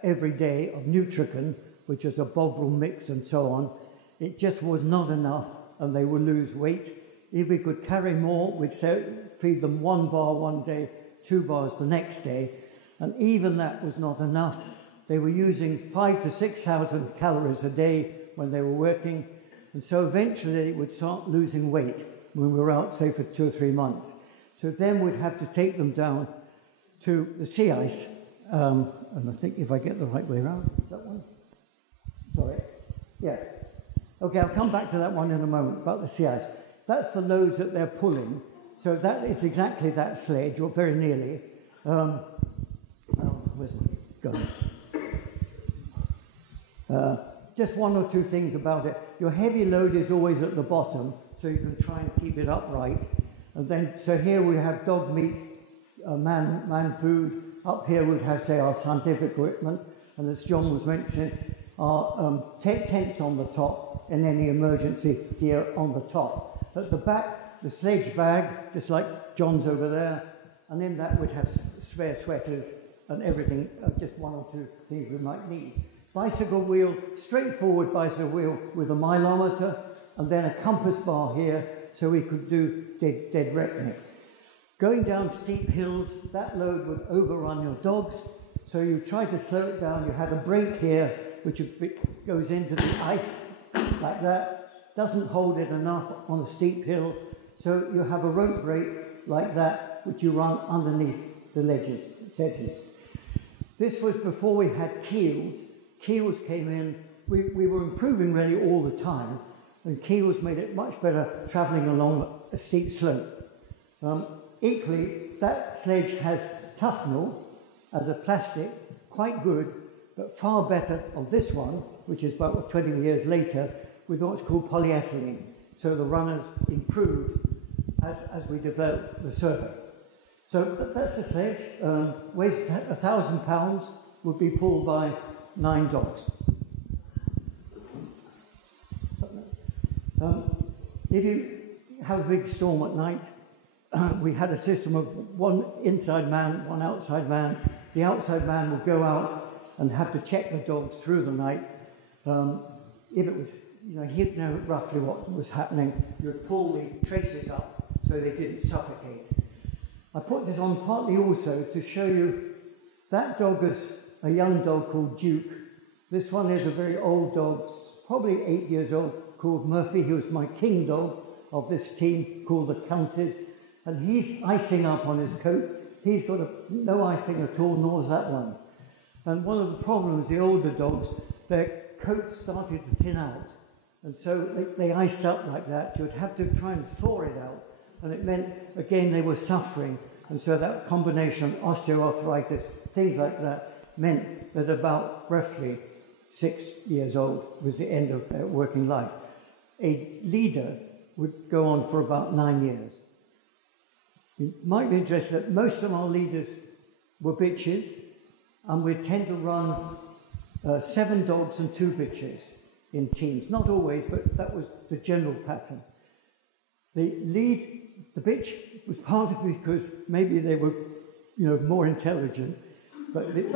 every day of Nutrican, which is a Bovril mix and so on. It just was not enough, and they would lose weight. If we could carry more, we'd feed them 1 bar one day, 2 bars the next day, and even that was not enough. They were using 5,000 to 6,000 calories a day when they were working, and so eventually they would start losing weight when we were out, say, for 2 or 3 months. So then we'd have to take them down to the sea ice, and I think if I get the right way around, is that one? Sorry. Yeah. Okay, I'll come back to that one in a moment, about the sea ice. That's the loads that they're pulling. So that is exactly that sledge, or very nearly. Where's my gun? Just 1 or 2 things about it. Your heavy load is always at the bottom, so you can try and keep it upright. And then, so here we have dog meat, man food. Up here we'd have, say, our scientific equipment, and as John was mentioning, our tents on the top, and any emergency gear on the top. At the back, the sledge bag, just like John's over there, and in that we'd have spare sweaters and everything, just 1 or 2 things we might need. Bicycle wheel, straightforward bicycle wheel with a mileometer, and then a compass bar here, so we could do dead reckoning. Going down steep hills, that load would overrun your dogs, so you try to slow it down. You had a brake here, which goes into the ice, like that, doesn't hold it enough on a steep hill, so you have a rope brake like that, which you run underneath the sedges. This was before we had keels. Keels came in. We were improving really all the time, and keels made it much better travelling along a steep slope. Equally, that sledge has Tufnell as a plastic, quite good, but far better on this one, which is about 20 years later, with what's called polyethylene. So the runners improved as we developed the survey. So that's the sledge, weighs 1,000 pounds, would be pulled by 9 dogs. If you have a big storm at night, we had a system of one inside man, one outside man. The outside man would go out and have to check the dogs through the night. If it was, he'd know roughly what was happening. You would pull the traces up so they didn't suffocate. I put this on partly also to show you that dog is a young dog called Duke. This one is a very old dog, probably 8 years old, called Murphy. He was my king dog of this team called the Countess. And he's icing up on his coat. He's got no icing at all, nor is that one. And one of the problems, the older dogs, their coats started to thin out. And so they iced up like that. You'd have to try and thaw it out. And it meant, again, they were suffering. And so that combination, osteoarthritis, things like that, meant that about roughly 6 years old was the end of their working life. A leader would go on for about 9 years. You might be interested that most of our leaders were bitches, and we tend to run 7 dogs and 2 bitches in teams. Not always, but that was the general pattern. The bitch was partly because maybe they were, more intelligent. But the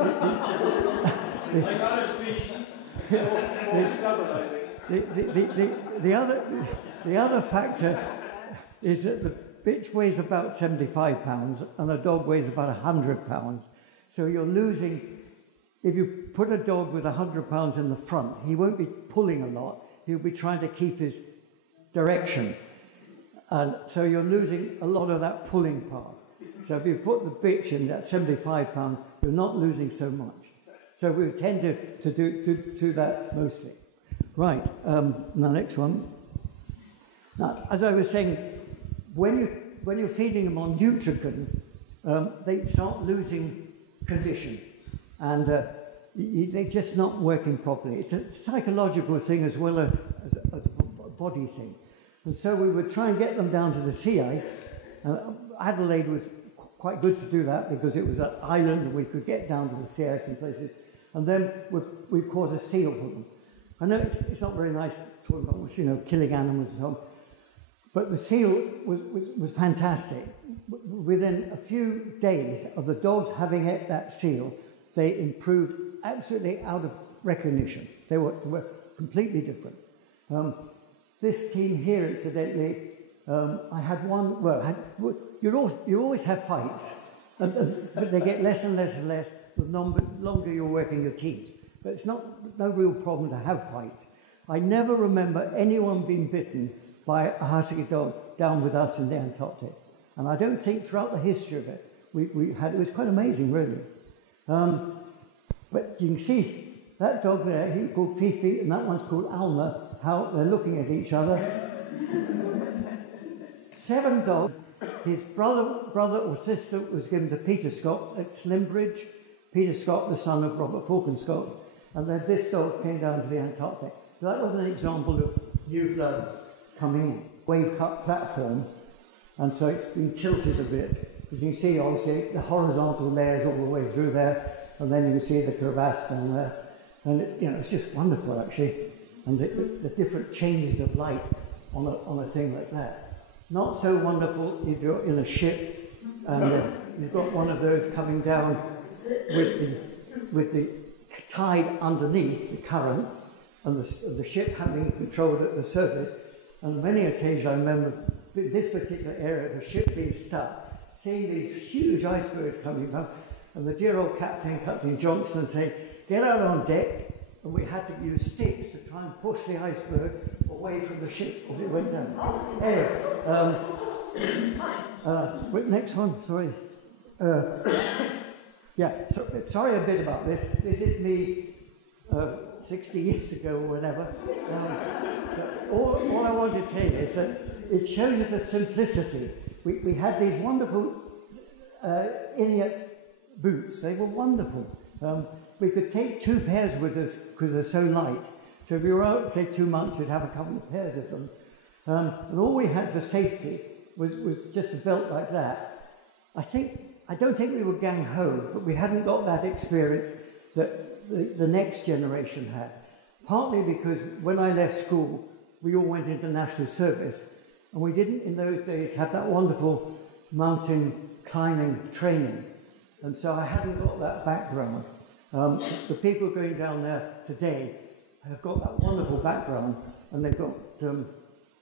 other factor is that the bitch weighs about 75 pounds and a dog weighs about 100 pounds. So you're losing, if you put a dog with 100 pounds in the front, he won't be pulling a lot. He'll be trying to keep his direction. And so you're losing a lot of that pulling part. So if you put the bitch in at 75 pounds, you're not losing so much. So we tend to do that mostly. Right, now next one. Now, as I was saying, when you're feeding them on Nutrican, they start losing condition, and they're just not working properly. It's a psychological thing as well as a body thing. And so we would try and get them down to the sea ice. Adelaide was quite good to do that because it was an island and we could get down to the sea ice in places. And then we caught a seal for them. I know it's not very nice talking about, killing animals and so on, but the seal was fantastic. Within a few days of the dogs having ate that seal, they improved absolutely out of recognition. They were completely different. This team here, incidentally, I had one. Well, you always have fights, but they get less and less and less the longer you're working your teams. But it's no real problem to have fights. I never remember anyone being bitten by a husky dog down with us in the Antarctic, and I don't think throughout the history of it we had. It was quite amazing, really. But you can see that dog there. He's called Fifi, and that one's called Alma. How they're looking at each other. 7 dogs. His brother or sister was given to Peter Scott at Slimbridge. Peter Scott, the son of Robert Falcon Scott. And then this dog came down to the Antarctic. So that was an example of new blood coming in. Wave-cut platform. And so it's been tilted a bit. As you can see, obviously, the horizontal layers all the way through there. And then you can see the crevasse down there. And it's just wonderful, actually. And the different changes of light on a thing like that. Not so wonderful if you're in a ship and you've got one of those coming down with the tide underneath, the current, and the ship having control at the surface. And many occasions I remember this particular area, the ship being stuck, seeing these huge icebergs coming up, and the dear old captain, Captain Johnson, say, "Get out on deck, and we had to use sticks to try and push the iceberg away from the ship as it went down. Anyway, next one, sorry. Sorry a bit about this. This is me 60 years ago or whatever. All I want to say is that it shows you the simplicity. We had these wonderful Inuit boots. They were wonderful. We could take 2 pairs with us because they're so light. So if we were out, say, 2 months, we'd have a couple of pairs of them. And all we had for safety was just a belt like that. I don't think we were gang-ho, but we hadn't got that experience that the next generation had. Partly because when I left school, we all went into national service, and we didn't in those days have that wonderful mountain climbing training. And so I hadn't got that background. The people going down there today have got that wonderful background, and they've got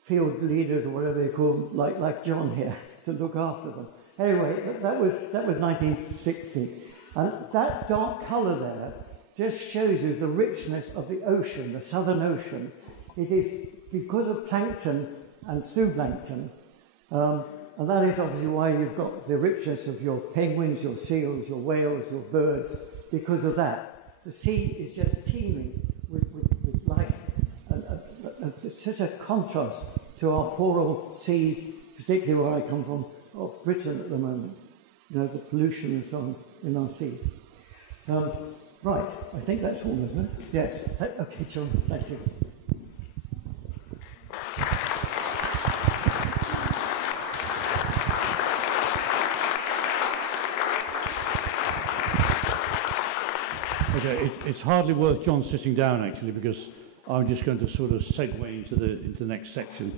field leaders or whatever they call them, like John here, to look after them. Anyway, that was 1960. And that dark colour there just shows you the richness of the ocean, the Southern Ocean. It is because of plankton and zooplankton, and that is obviously why you've got the richness of your penguins, your seals, your whales, your birds, because of that. The sea is just teeming with life, and it's such a contrast to our poor old seas, particularly where I come from, of Britain at the moment. You know, the pollution and so on in our sea. Right, I think that's all, isn't it? Yes. Okay, John, thank you. Okay, it's hardly worth John sitting down actually, because I'm just going to sort of segue into the next section.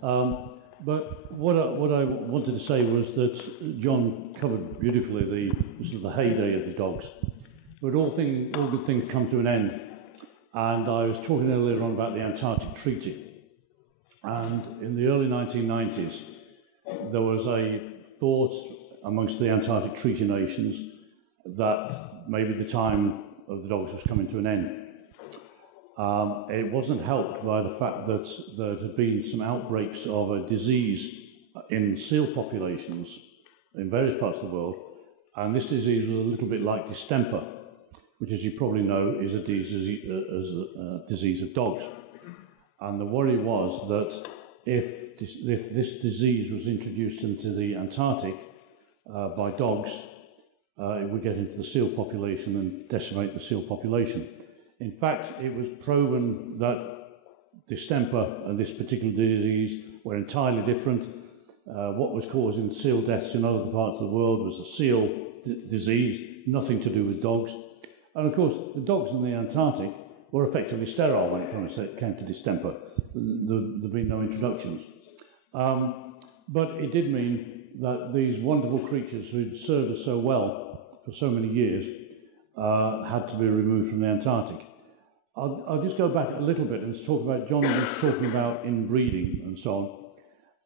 But what I wanted to say was that John covered beautifully the heyday of the dogs. But all good things come to an end. And I was talking earlier on about the Antarctic Treaty. And in the early 1990s, there was a thought amongst the Antarctic Treaty nations that maybe the time of the dogs was coming to an end. It wasn't helped by the fact that there had been some outbreaks of a disease in seal populations in various parts of the world, and this disease was a little bit like distemper, which, as you probably know, is a disease of dogs. And the worry was that if this disease was introduced into the Antarctic by dogs, it would get into the seal population and decimate the seal population. In fact, it was proven that distemper and this particular disease were entirely different. What was causing seal deaths in other parts of the world was a seal disease, nothing to do with dogs. And of course, the dogs in the Antarctic were effectively sterile when it came to distemper. There'd been no introductions. But it did mean that these wonderful creatures who'd served us so well for so many years had to be removed from the Antarctic. I'll just go back a little bit and talk about, John was talking about inbreeding and so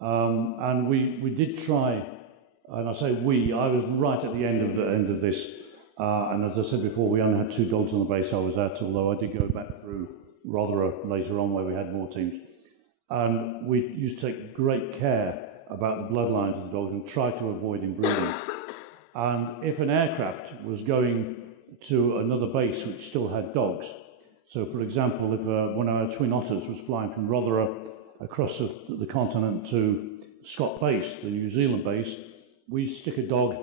on. And we did try, and I say we, I was right at the end of this. And as I said before, we only had 2 dogs on the base I was at, although I did go back through Rotherham later on where we had more teams. And we used to take great care about the bloodlines of the dogs and try to avoid inbreeding. And if an aircraft was going to another base which still had dogs, so for example, if one of our twin otters was flying from Rotherham across the continent to Scott Base, the New Zealand base, we'd stick a dog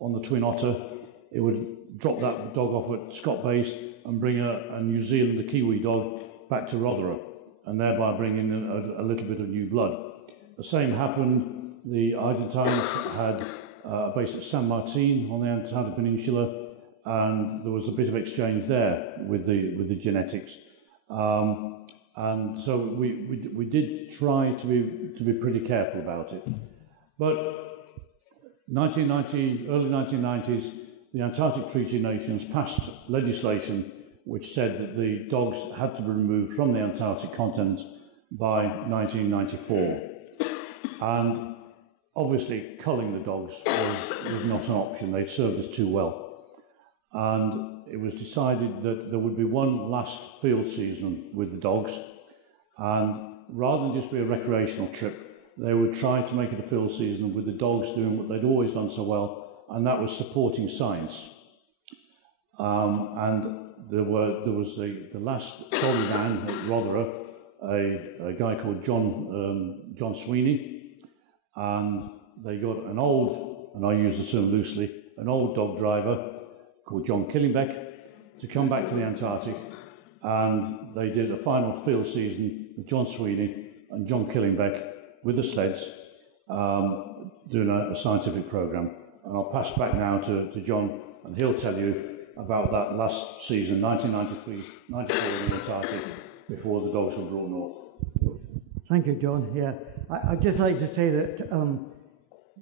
on the twin otter. It would drop that dog off at Scott Base and bring a New Zealand, a Kiwi dog, back to Rotherham, and thereby bring in a little bit of new blood. The same happened. The Argentines had a base at San Martin on the Antarctic Peninsula, and there was a bit of exchange there with the genetics. And so we did try to be pretty careful about it. But early 1990s, the Antarctic Treaty Nations passed legislation which said that the dogs had to be removed from the Antarctic continent by 1994. And obviously, culling the dogs was not an option. They'd served us too well. and it was decided that there would be one last field season with the dogs, and rather than just be a recreational trip, they would try to make it a field season with the dogs doing what they'd always done so well, and that was supporting science. And there was the last dog man at Rotherham, a guy called John Sweeney, and they got an old, and I use the term loosely, an old dog driver called John Killingbeck to come back to the Antarctic, and they did a final field season with John Sweeney and John Killingbeck with the sleds, doing a scientific program. And I'll pass back now to John, and he'll tell you about that last season, 1993-94 in the Antarctic, before the dogs were brought north. Thank you, John. Yeah, I'd just like to say that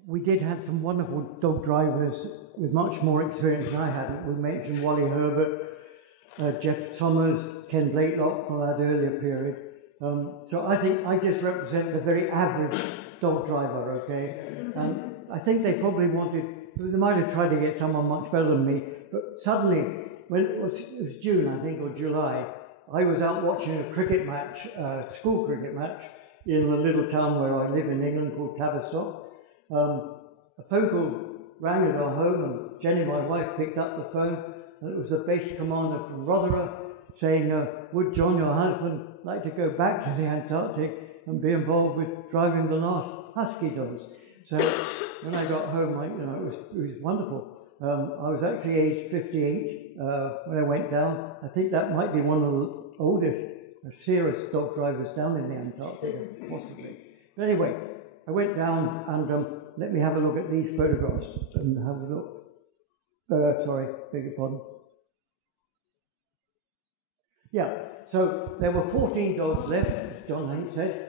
we did have some wonderful dog drivers with much more experience than I had. We mentioned Wally Herbert, Jeff Thomas, Ken Blakelock for that earlier period. So I think I just represent the very average dog driver, okay? And I think they probably they might have tried to get someone much better than me, but suddenly, when it was June, I think, or July, I was out watching a cricket match, school cricket match, in a little town where I live in England called Tavistock. A phone call rang at our home, and Jenny, my wife, picked up the phone, and it was the base commander from Rotherham saying, would John, your husband, like to go back to the Antarctic and be involved with driving the last husky dogs? So when I got home, it was wonderful. I was actually aged 58 when I went down. I think that might be one of the oldest serious dog drivers down in the Antarctic, possibly. But anyway, I went down, and let me have a look at these photographs and have a look. Sorry, beg your pardon. Yeah, so there were 14 dogs left, as John Hank said.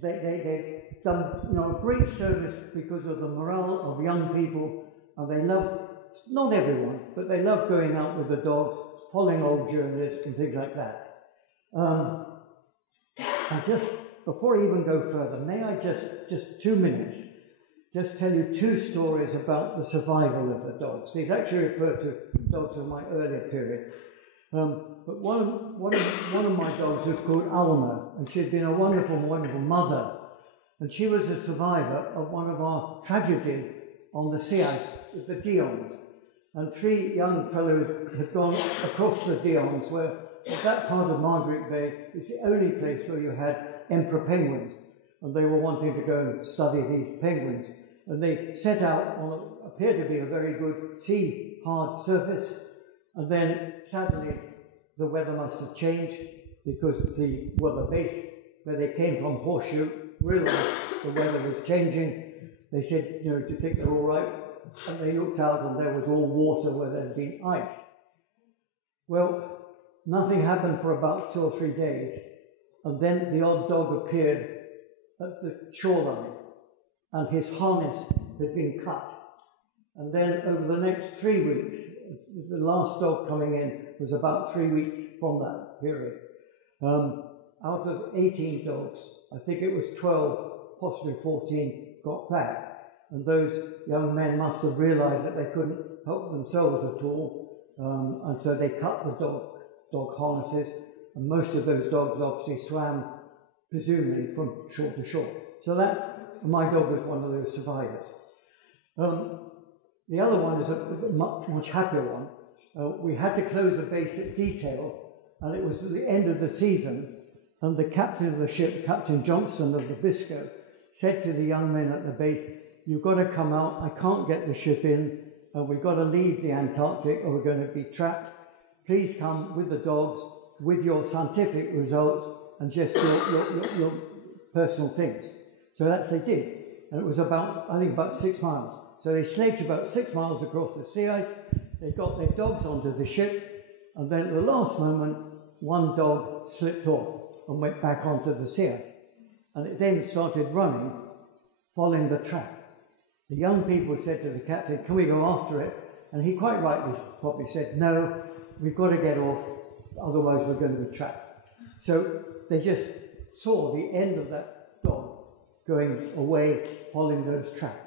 They've done a great service because of the morale of young people, and they love, not everyone, but they love going out with the dogs, following old journalists and things like that. And just before I even go further, may I just 2 minutes, just tell you two stories about the survival of the dogs. These actually refer to dogs of my earlier period. But one of my dogs was called Alma, and she had been a wonderful, wonderful mother. And she was a survivor of one of our tragedies on the sea ice, the Dions. And 3 young fellows had gone across the Dions, where that part of Margaret Bay is the only place where you had emperor penguins. And they were wanting to go and study these penguins. And they set out on what appeared to be a very good sea-hard surface. And then, sadly, the weather must have changed, because the base where they came from, Horseshoe, realized the weather was changing. They said, do you think they're all right? And they looked out, and there was all water where there had been ice. Well, nothing happened for about 2 or 3 days, and then the odd dog appeared at the shoreline, and his harness had been cut. And then over the next 3 weeks, the last dog coming in was about 3 weeks from that period. Out of 18 dogs, I think it was 12, possibly 14, got back. And those young men must have realized that they couldn't help themselves at all. And so they cut the dog harnesses. And most of those dogs obviously swam, presumably, from shore to shore. So my dog was one of those survivors. The other one is a much happier one. We had to close the base at detail, and it was at the end of the season, and the captain of the ship, Captain Johnson of the Bisco, said to the young men at the base, "You've got to come out, I can't get the ship in, and we've got to leave the Antarctic or we're going to be trapped. Please come with the dogs, with your scientific results, and just your personal things." So that's they did. And it was about 6 miles. So they sledged about 6 miles across the sea ice. They got their dogs onto the ship, and then at the last moment, one dog slipped off and went back onto the sea ice. And it then started running, following the track. The young people said to the captain, "Can we go after it?" And he quite rightly probably said, "No, we've got to get off, otherwise we're going to be trapped." So they just saw the end of that dog going away, following those tracks.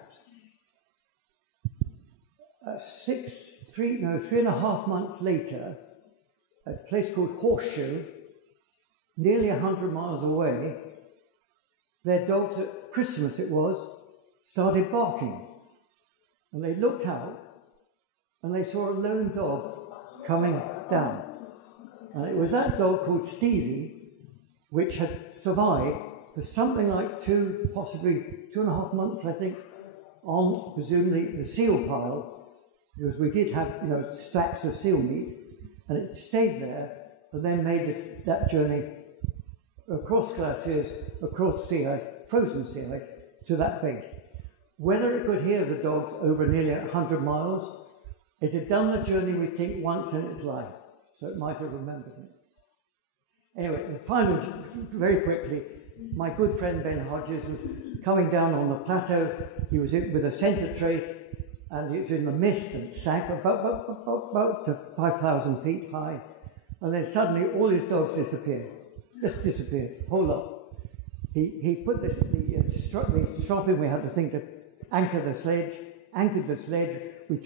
3.5 months later, at a place called Horseshoe, nearly 100 miles away, their dogs at Christmas it was, started barking. And they looked out and they saw a lone dog coming down. And it was that dog called Stevie, which had survived for something like possibly 2.5 months, I think, on presumably the seal pile, because we did have, stacks of seal meat, and it stayed there and then made that journey across glaciers, across sea ice, frozen sea ice, to that base. Whether it could hear the dogs over nearly 100 miles, it had done the journey, we think, once in its life, so it might have remembered it. Anyway, the final, very quickly, my good friend Ben Hodges was coming down on the plateau. He was with a centre trace, and it was in the mist and sank about to 5,000 feet high. And then suddenly all his dogs disappeared. Just disappeared, whole lot. He put the stropping, we had the thing to anchor the sledge, anchored the sledge. We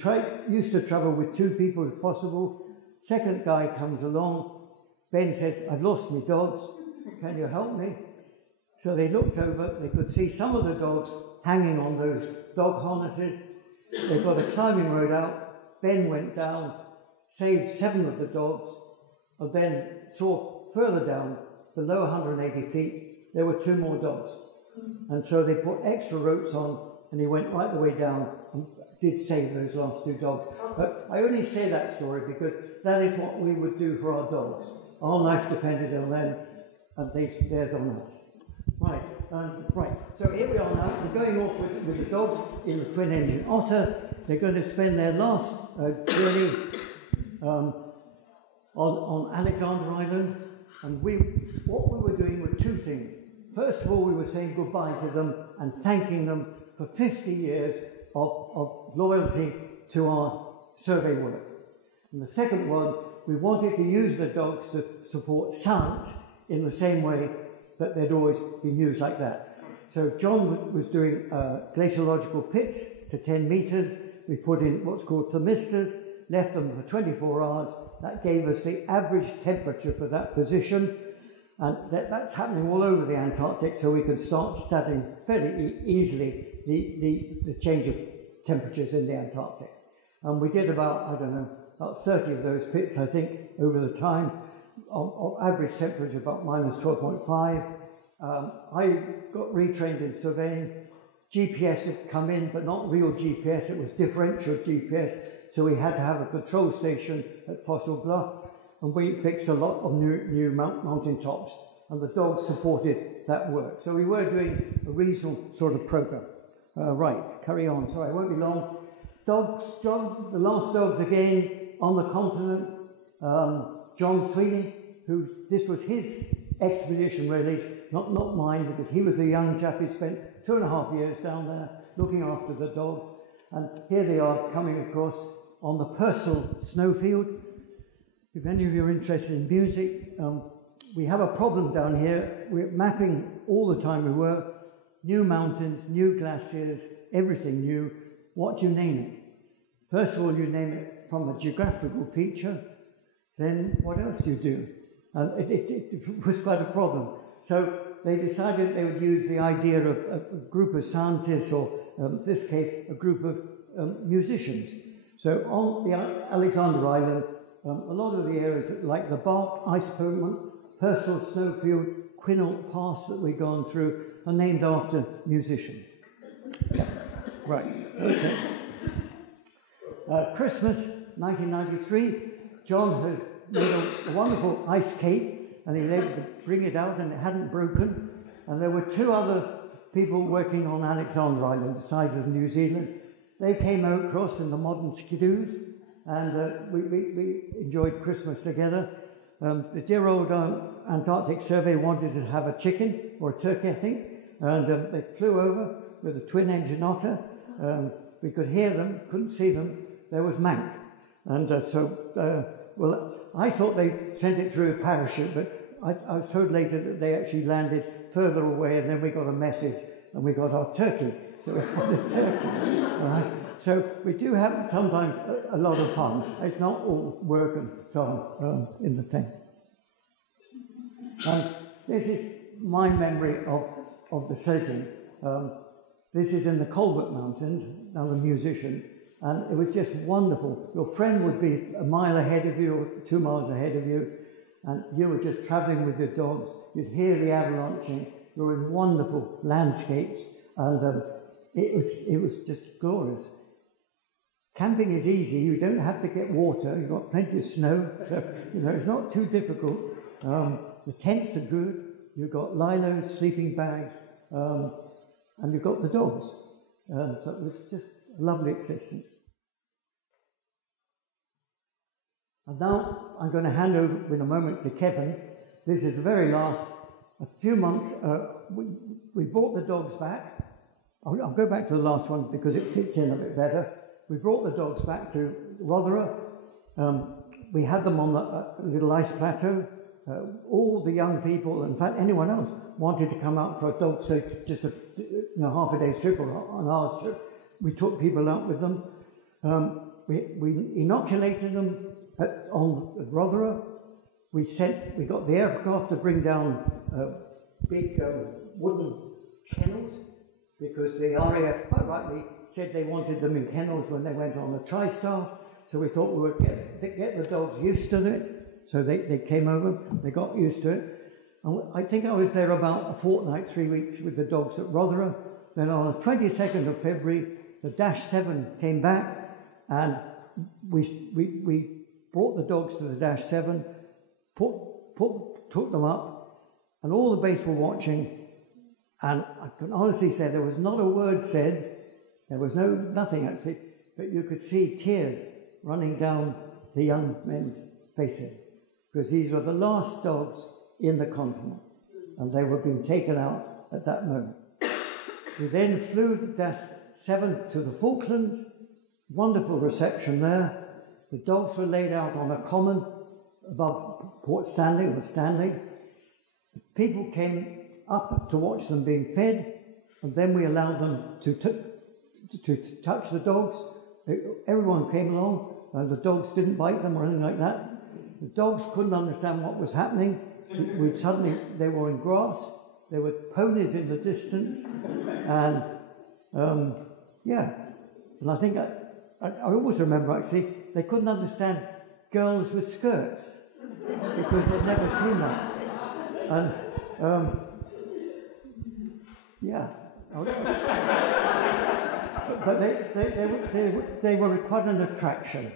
used to travel with 2 people if possible. Second guy comes along. Ben says, "I've lost my dogs. Can you help me?" So they looked over. They could see some of the dogs hanging on those dog harnesses. They got a climbing road out. Ben went down, saved 7 of the dogs, and then saw further down, below 180 feet, there were 2 more dogs. And so they put extra ropes on, and he went right the way down and did save those last 2 dogs. But I only say that story because that is what we would do for our dogs. Our life depended on them, and theirs on us. Right, so here we are now. We're going off with the dogs in the twin-engine Otter. They're going to spend their last journey on Alexander Island. And what we were doing were 2 things. First of all, we were saying goodbye to them and thanking them for 50 years of loyalty to our survey work. And the second one, we wanted to use the dogs to support science in the same way that they'd always been used like that. So John was doing glaciological pits to 10 metres. We put in what's called thermistors, left them for 24 hours. That gave us the average temperature for that position. And that's happening all over the Antarctic, so we can start studying fairly easily the change of temperatures in the Antarctic. And we did about 30 of those pits, I think, over the time. Of average temperature about minus 12.5. I got retrained in surveying. GPS had come in, but not real GPS, it was differential GPS. So we had to have a control station at Fossil Bluff, and we fixed a lot of new mountain tops, and the dogs supported that work. So we were doing a reasonable sort of program. Right, carry on. Sorry, I won't be long. Dogs, John, the last dogs again on the continent. John Sweeney, this was his expedition really, not mine, because he was a young chap. He spent 2.5 years down there looking after the dogs. And here they are coming across on the Purcell snowfield. If any of you are interested in music, we have a problem down here. We're mapping all the time. We were new mountains, new glaciers, everything new. What do you name it? First of all, you name it from a geographical feature. Then what else do you do? It was quite a problem. So they decided they would use the idea of a group of scientists, or in this case, a group of musicians. So on the Alexander Island, a lot of the areas like the Bark Ice Pavement, Purcell Snowfield, Quinault Pass that we've gone through are named after musicians. Right, okay. Christmas 1993, John had made a wonderful ice cake, and he let it bring it out, and it hadn't broken. And there were 2 other people working on Alexander Island, the size of New Zealand. They came across in the modern skidoos, and we enjoyed Christmas together. The dear old Antarctic Survey wanted to have a chicken, or a turkey, I think, and they flew over with a twin-engine Otter. We could hear them, couldn't see them. There was Mank. And well, I thought they sent it through a parachute, but I was told later that they actually landed further away, and then we got a message, and we got our turkey. So we got a turkey. Right? So we do have sometimes a lot of fun. It's not all work and so on in the tent. This is my memory of the sledging. This is in the Colbert Mountains, I'm a musician, and it was just wonderful. Your friend would be a mile ahead of you, or 2 miles ahead of you, and you were just travelling with your dogs. You'd hear the avalanching. You were in wonderful landscapes, and it was just glorious. Camping is easy. You don't have to get water. You've got plenty of snow, so it's not too difficult. The tents are good. You've got lilos, sleeping bags, and you've got the dogs. So it was just a lovely existence. And now I'm going to hand over in a moment to Kevin. This is the very last. A few months, we brought the dogs back. I'll go back to the last one because it fits in a bit better. We brought the dogs back to Rothera. We had them on the little ice plateau. All the young people, in fact anyone else, wanted to come out for a dog search, just a half a day's trip or an hour's trip. We took people out with them. We inoculated them on Rothera. We got the aircraft to bring down big wooden kennels, because the RAF quite rightly said they wanted them in kennels when they went on the TriStar. So we thought we would get the dogs used to it. So they came over, they got used to it. And I think I was there about a fortnight, 3 weeks with the dogs at Rothera. Then on the 22nd of February, the Dash 7 came back, and we brought the dogs to the Dash 7, took them up, and all the base were watching. And I can honestly say there was not a word said. There was nothing actually, but you could see tears running down the young men's faces, because these were the last dogs in the continent, and they were being taken out at that moment. We then flew the Dash 7 to the Falklands. Wonderful reception there. The dogs were laid out on a common above Port Stanley or Stanley. People came up to watch them being fed, and then we allowed them to touch the dogs. Everyone came along, and the dogs didn't bite them or anything like that. The dogs couldn't understand what was happening. They were in grass. There were ponies in the distance, and And I think I always remember actually they couldn't understand girls with skirts because they'd never seen that. And but they were quite an attraction.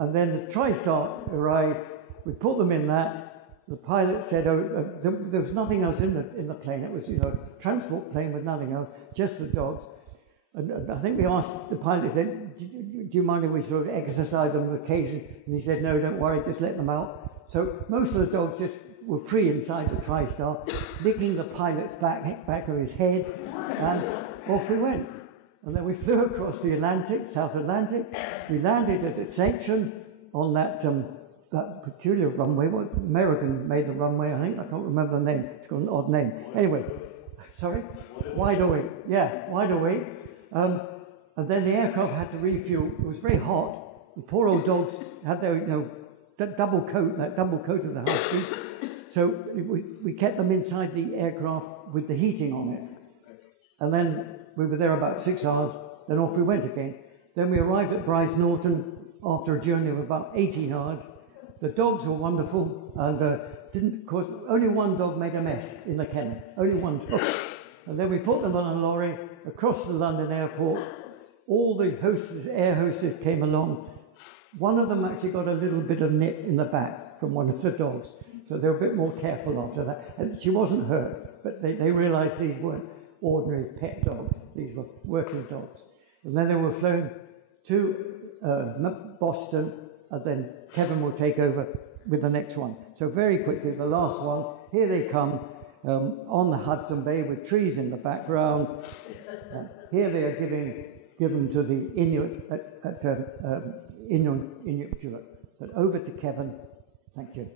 And then the TriStar arrived. We put them in that. The pilot said, there was nothing else in the plane. It was, a transport plane with nothing else, just the dogs. And I think we asked the pilot, he said, do you mind if we sort of exercise them on occasion? And he said, no, don't worry, just let them out. So most of the dogs just were free inside the TriStar, licking the pilot's back of his head, and off we went. And then we flew across the Atlantic, South Atlantic. We landed at Ascension on that peculiar runway. What American made the runway, I think. I can't remember the name. It's got an odd name. Anyway, sorry? Wide Awake. Yeah, Wide Awake. And then the aircraft had to refuel. It was very hot. The poor old dogs had their, that double coat of the husky. So we kept them inside the aircraft with the heating on it. And then we were there about 6 hours, then off we went again. Then we arrived at Bryce Norton after a journey of about 18 hours. The dogs were wonderful, and only one dog made a mess in the kennel, only one dog. And then we put them on a lorry across the London airport. All the air hostess came along. One of them actually got a little bit of nip in the back from one of the dogs, so they were a bit more careful after that. And she wasn't hurt, but they realised these weren't ordinary pet dogs. These were working dogs. And then they were flown to Boston, and then Kevin will take over with the next one. So very quickly, the last one, here they come on the Hudson Bay with trees in the background. Here they are given to the Inuit at Inuit. But over to Kevin. Thank you.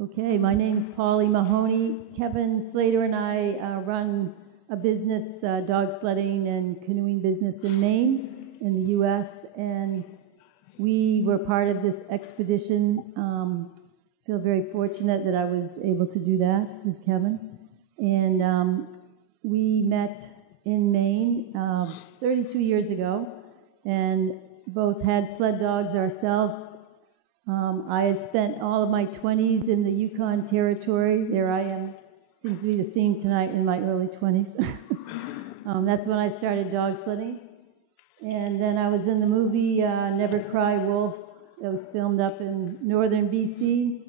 Okay, my name is Mahoney. Kevin, Slater, and I run a business, dog sledding and canoeing business in Maine, in the U.S., and we were part of this expedition. Feel very fortunate that I was able to do that with Kevin. And we met in Maine 32 years ago, and both had sled dogs ourselves. I had spent all of my 20s in the Yukon Territory. There I am. Seems to be the theme tonight, in my early 20s. That's when I started dog sledding. And then I was in the movie Never Cry Wolf that was filmed up in northern BC.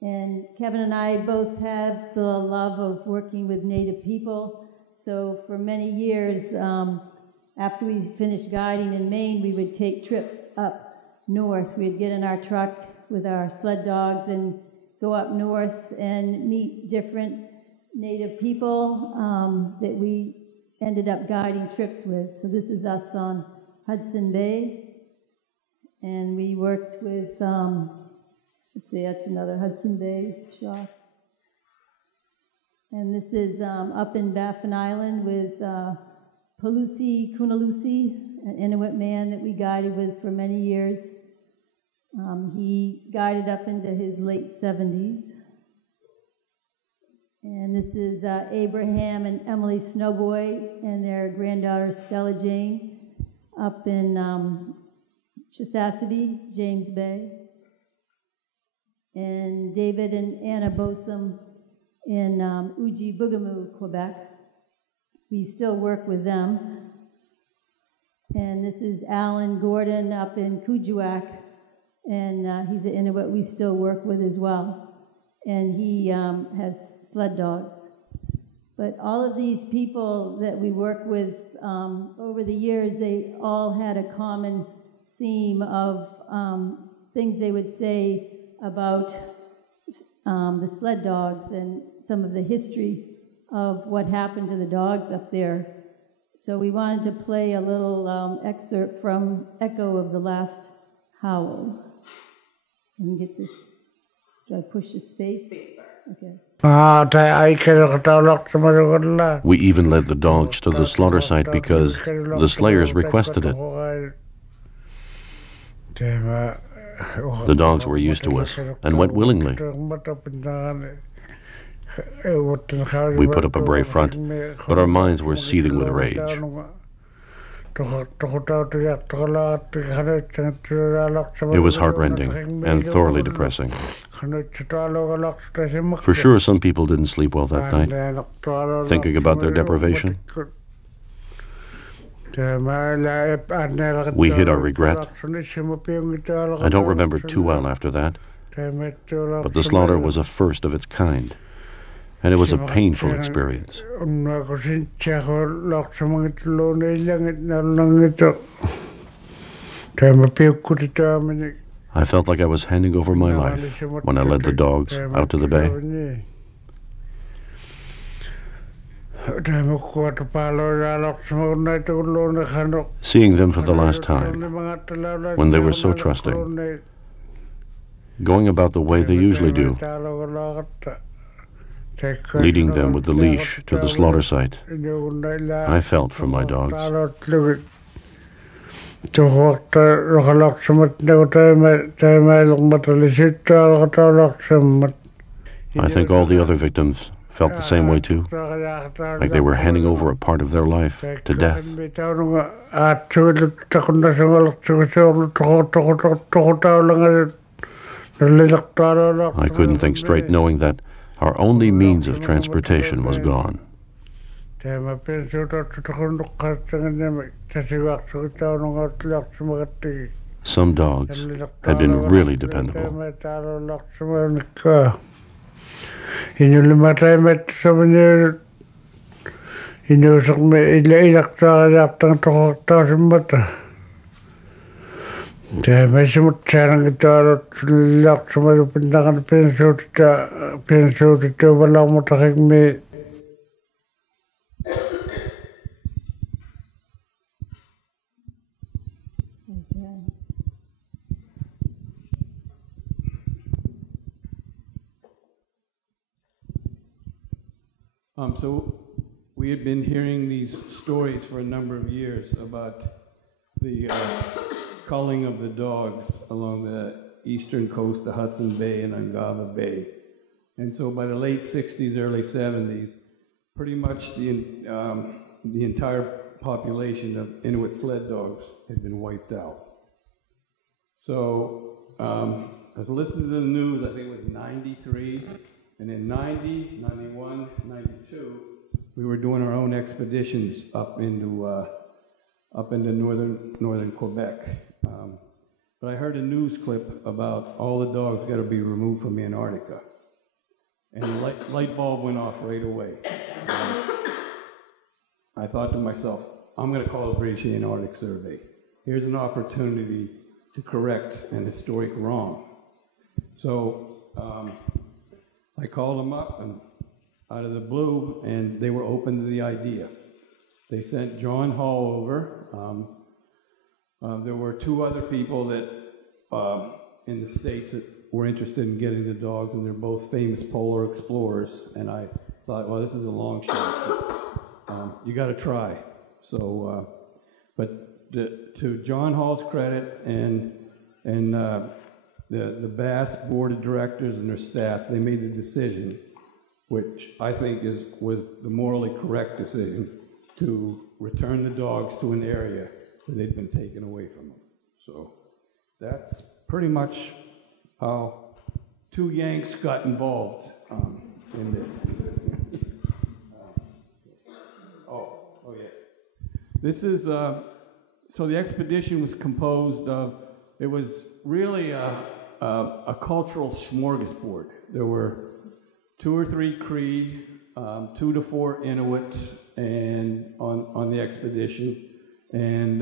And Kevin and I both have the love of working with Native people. So for many years, after we finished guiding in Maine, we would take trips up north. We'd get in our truck with our sled dogs and go up north and meet different Native people that we ended up guiding trips with. So this is us on Hudson Bay. And we worked with, let's see, that's another Hudson Bay shot. And this is up in Baffin Island with Palusi Kunalusi, an Inuit man that we guided with for many years. He guided up into his late 70s. And this is Abraham and Emily Snowboy and their granddaughter Stella Jane up in Chisasibi, James Bay. And David and Anna Bosom in Uji-Bougamu, Quebec. We still work with them. And this is Alan Gordon up in Kuujjuaq, and he's an Inuit we still work with as well. And he has sled dogs. But all of these people that we work with over the years, they all had a common theme of things they would say about the sled dogs and some of the history of what happened to the dogs up there. So we wanted to play a little excerpt from Echo of the Last Howl. Let me get this. Do I push the space? Okay. We even led the dogs to the slaughter site because the slayers requested it. The dogs were used to us and went willingly. We put up a brave front, but our minds were seething with rage. It was heartrending and thoroughly depressing. For sure, some people didn't sleep well that night, thinking about their deprivation. We hid our regret. I don't remember too well after that, but the slaughter was a first of its kind, and it was a painful experience. I felt like I was handing over my life when I led the dogs out to the bay. Seeing them for the last time, when they were so trusting, going about the way they usually do, leading them with the leash to the slaughter site, I felt for my dogs. I think all the other victims felt the same way too, like they were handing over a part of their life to death. I couldn't think straight knowing that our only means of transportation was gone. Some dogs had been really dependable. So we had been hearing these stories for a number of years about the culling of the dogs along the eastern coast of Hudson Bay and Ungava Bay. And so by the late 60s, early 70s, pretty much the entire population of Inuit sled dogs had been wiped out. So I was listening to the news, I think it was 93, and in 90, 91, 92, we were doing our own expeditions up into northern Quebec. But I heard a news clip about all the dogs got to be removed from Antarctica. And the light bulb went off right away. I thought to myself, I'm going to call the British Antarctic Survey. Here's an opportunity to correct an historic wrong. So I called them up and out of the blue, and they were open to the idea. They sent John Hall over. There were two other people that in the States that were interested in getting the dogs, and they're both famous polar explorers. And I thought, well, this is a long shot. You got to try. So, but to John Hall's credit and the Bass Board of Directors and their staff, they made the decision, which I think was the morally correct decision, to return the dogs to an area where they'd been taken away from them. So that's pretty much how two Yanks got involved in this. Oh yes. This is, so the expedition was composed of, it was really a cultural smorgasbord. There were 2 or 3 Cree, 2 to 4 Inuit and on the expedition, and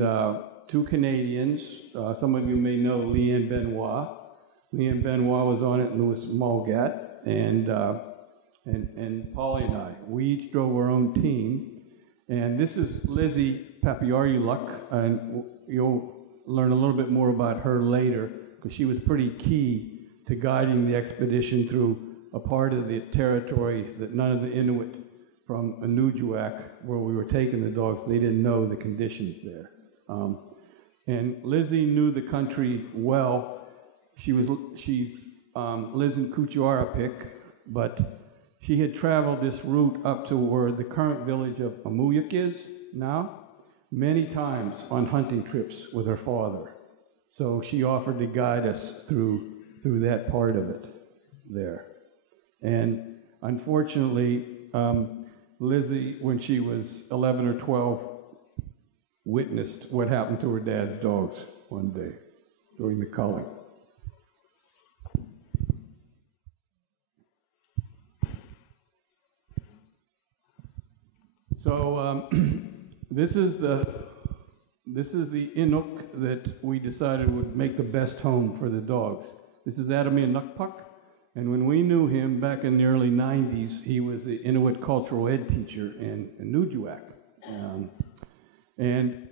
2 Canadians. Some of you may know Leanne Benoit. Leanne Benoit was on it, and Louis Mulgat, and Polly and I. We each drove our own team. And this is Lizzie Papiaryuluk, and you'll learn a little bit more about her later, because she was pretty key to guiding the expedition through a part of the territory that none of the Inuit from Anujuak, where we were taking the dogs, they didn't know the conditions there. And Lizzie knew the country well. She lives in Kuchuarapik, but she had traveled this route up to where the current village of Mahoosuc is now, many times on hunting trips with her father. So she offered to guide us through that part of it there. And unfortunately, Lizzie, when she was 11 or 12, witnessed what happened to her dad's dogs one day during the culling. So this is the Inuk that we decided would make the best home for the dogs. This is Adami Inukpuk, and when we knew him back in the early 90s, he was the Inuit cultural ed teacher in Nujuak. And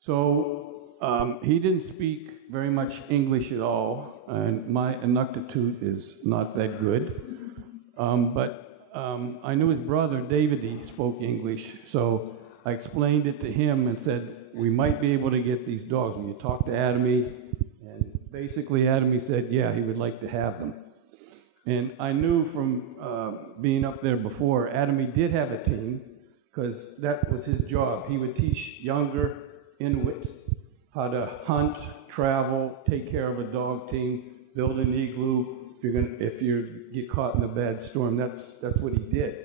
so he didn't speak very much English at all, and my Inuktitut is not that good. But I knew his brother, David, spoke English, so I explained it to him and said, we might be able to get these dogs. Will you talk to Adami? And basically Adami said, yeah, he would like to have them. And I knew from being up there before, Adami did have a team, because that was his job. He would teach younger Inuit how to hunt, travel, take care of a dog team, build an igloo. If you get caught in a bad storm, that's what he did.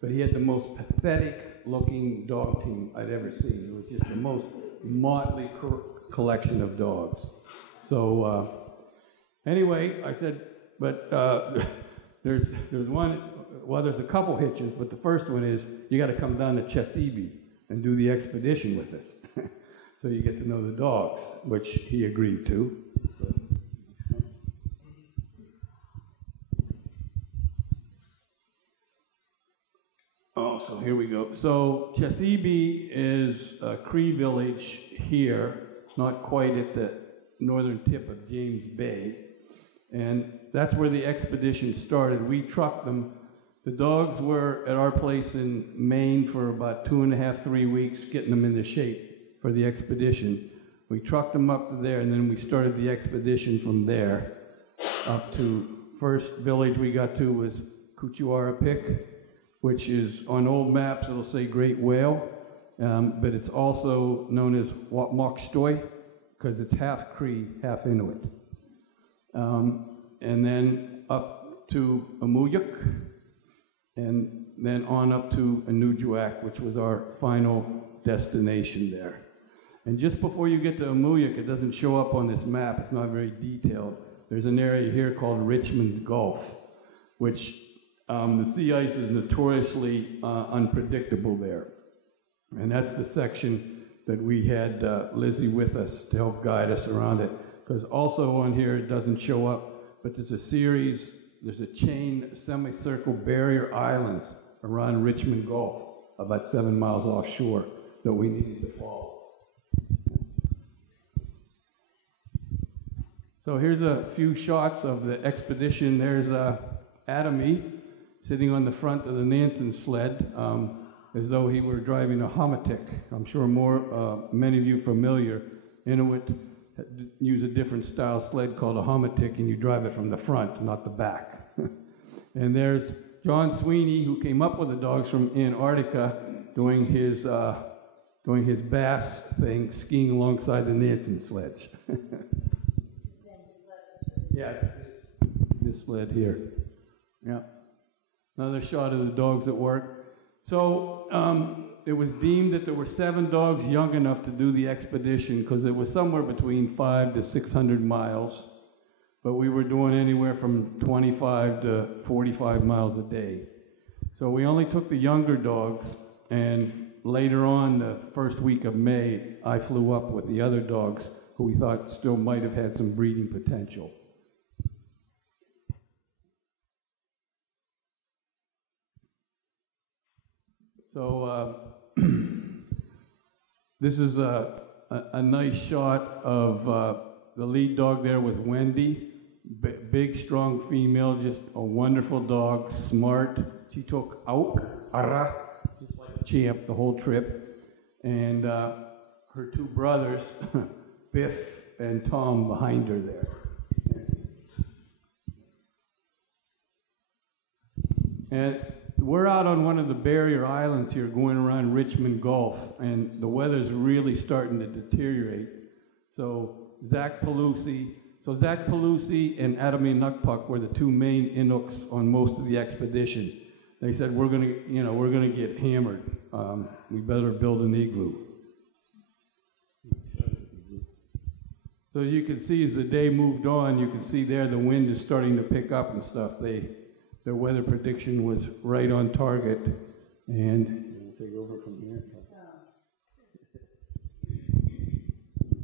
But he had the most pathetic-looking dog team I'd ever seen. It was just the most motley collection of dogs. So anyway, I said, but there's one. Well, there's a couple hitches, but the first one is you got to come down to Chesapeake and do the expedition with us, so you get to know the dogs, which he agreed to. Oh, so here we go. So Chesapeake is a Cree village here, not quite at the northern tip of James Bay, and that's where the expedition started. We trucked them The dogs were at our place in Maine for about 2.5, 3 weeks, getting them into shape for the expedition. We trucked them up to there, and then we started the expedition from there up to first village we got to was Kuchuarapik, which is on old maps, it'll say Great Whale, but it's also known as Wakmokstoy, because it's half Cree, half Inuit. And then up to Mahoosuc, and then on up to Anujuak, which was our final destination there. And just before you get to Mahoosuc, it doesn't show up on this map, it's not very detailed. There's an area here called Richmond Gulf, which the sea ice is notoriously unpredictable there. And that's the section that we had Lizzie with us to help guide us around it. Because also on here, it doesn't show up, but there's a series, there's a chain semicircle barrier islands around Richmond Gulf, about 7 miles offshore, that we needed to follow. So here's a few shots of the expedition. There's Adamy sitting on the front of the Nansen sled, as though he were driving a Mahoosuc. I'm sure many of you familiar, Inuit use a different style sled called a Mahoosuc, and you drive it from the front, not the back. And there's John Sweeney, who came up with the dogs from Antarctica, doing his bass thing, skiing alongside the Nansen sledge. Yeah, it's this sled here. Yeah. Another shot of the dogs at work. So it was deemed that there were 7 dogs young enough to do the expedition because it was somewhere between 500 to 600 miles. But we were doing anywhere from 25 to 45 miles a day. So we only took the younger dogs, and later on, the first week of May, I flew up with the other dogs who we thought still might have had some breeding potential. So this is a nice shot of the lead dog there with Wendy. Big, strong female, just a wonderful dog, smart. She took out, just like a champ, the whole trip. And her 2 brothers, Biff and Tom, behind her there. And we're out on one of the barrier islands here going around Richmond Gulf, and the weather's really starting to deteriorate. So Zach Pelusi and Adamy Nukpuk were the 2 main Inuks on most of the expedition. They said, we're gonna get hammered. We better build an igloo. So you can see as the day moved on, you can see there the wind is starting to pick up and stuff. Their weather prediction was right on target. And we'll take over from here.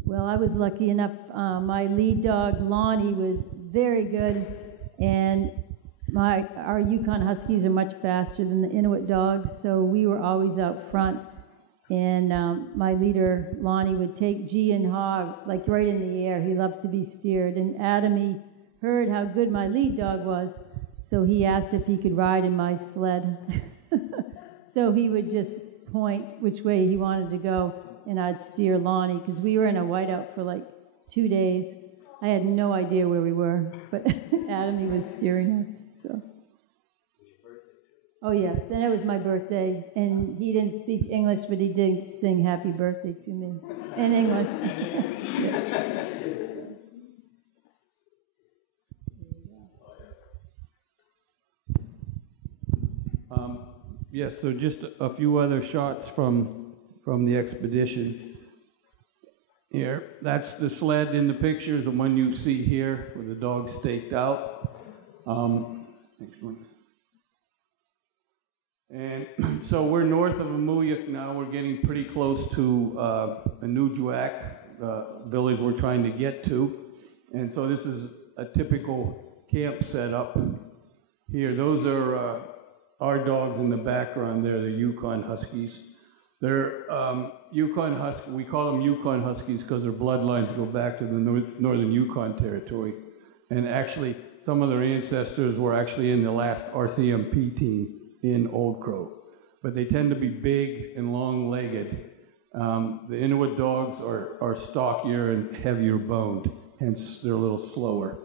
Well, I was lucky enough. My lead dog, Lonnie, was very good, and our Yukon Huskies are much faster than the Inuit dogs, so we were always out front. And my leader, Lonnie, would take G and Hog, like right in the air. He loved to be steered. And Adamy heard how good my lead dog was, so he asked if he could ride in my sled. So he would just point which way he wanted to go, and I'd steer Lonnie, because we were in a whiteout for like 2 days. I had no idea where we were, but Adamy was steering us. So. Oh yes, and it was my birthday, and he didn't speak English, but he did sing happy birthday to me in English. Yes, so just a few other shots from the expedition. Here, that's the sled in the pictures, the one you see here with the dog staked out. Next one. And so we're north of Mahoosuc now. We're getting pretty close to Anujuak, the village we're trying to get to. And so this is a typical camp setup. Here, those are our dogs in the background there, the Yukon Huskies. They're Yukon Huskies, we call them Yukon Huskies because their bloodlines go back to the northern Yukon territory. And actually, some of their ancestors were actually in the last RCMP team in Old Crow. But they tend to be big and long-legged. The Inuit dogs are stockier and heavier boned, hence they're a little slower.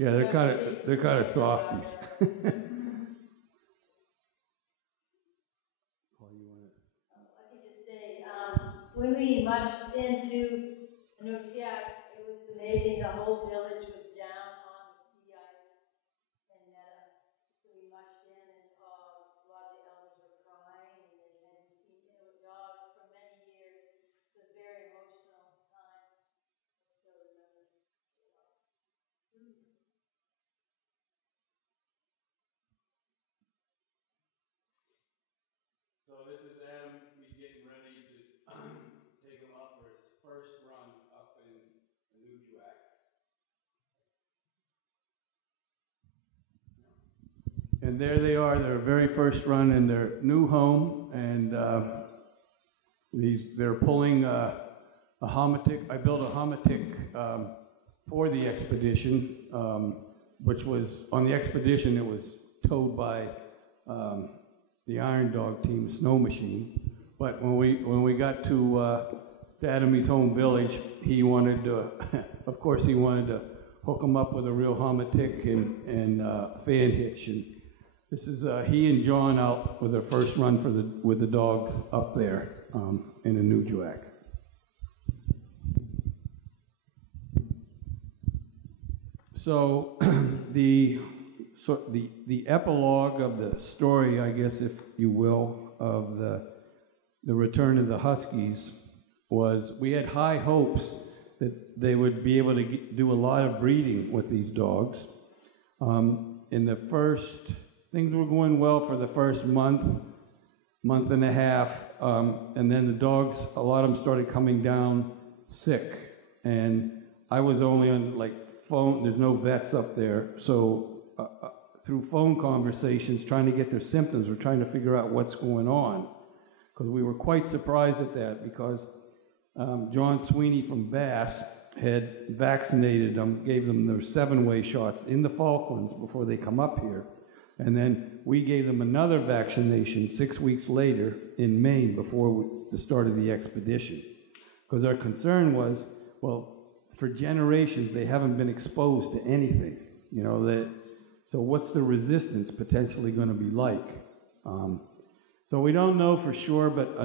Yeah, they're kind of softies. When we marched into Mahoosuc, it was amazing. The whole village was down on the sea ice and met us. So we marched in, and a lot of the elders were crying, and they hadn't seen Inuit dogs for many years. So it was a very emotional time. I still remember it so well. So this is Adam. He's getting ready to take him up for his first run up in Mahoosuc. And there they are, their very first run in their new home, and they're pulling a homatic. I built a homatic for the expedition, which was, on the expedition, it was towed by the Iron Dog team snow machine. But when we got to Adamy's home village, he wanted to, of course, he wanted to hook him up with a real homatic and fan hitch. And this is he and John out with their first run with the dogs up there in Mahoosuc. So the epilogue of the story, I guess, if you will, of the return of the Huskies was we had high hopes that they would be able to do a lot of breeding with these dogs. In the first, things were going well for the first month and a half, and then the dogs, a lot of them started coming down sick, and I was only on phone, there's no vets up there, so through phone conversations, trying to get their symptoms, we're trying to figure out what's going on. Because we were quite surprised at that, because John Sweeney from Bass had vaccinated them, gave them their 7-way shots in the Falklands before they come up here. And then we gave them another vaccination 6 weeks later in Maine before the start of the expedition. Because our concern was, well, for generations they haven't been exposed to anything. You know, so what's the resistance potentially going to be like? So we don't know for sure, but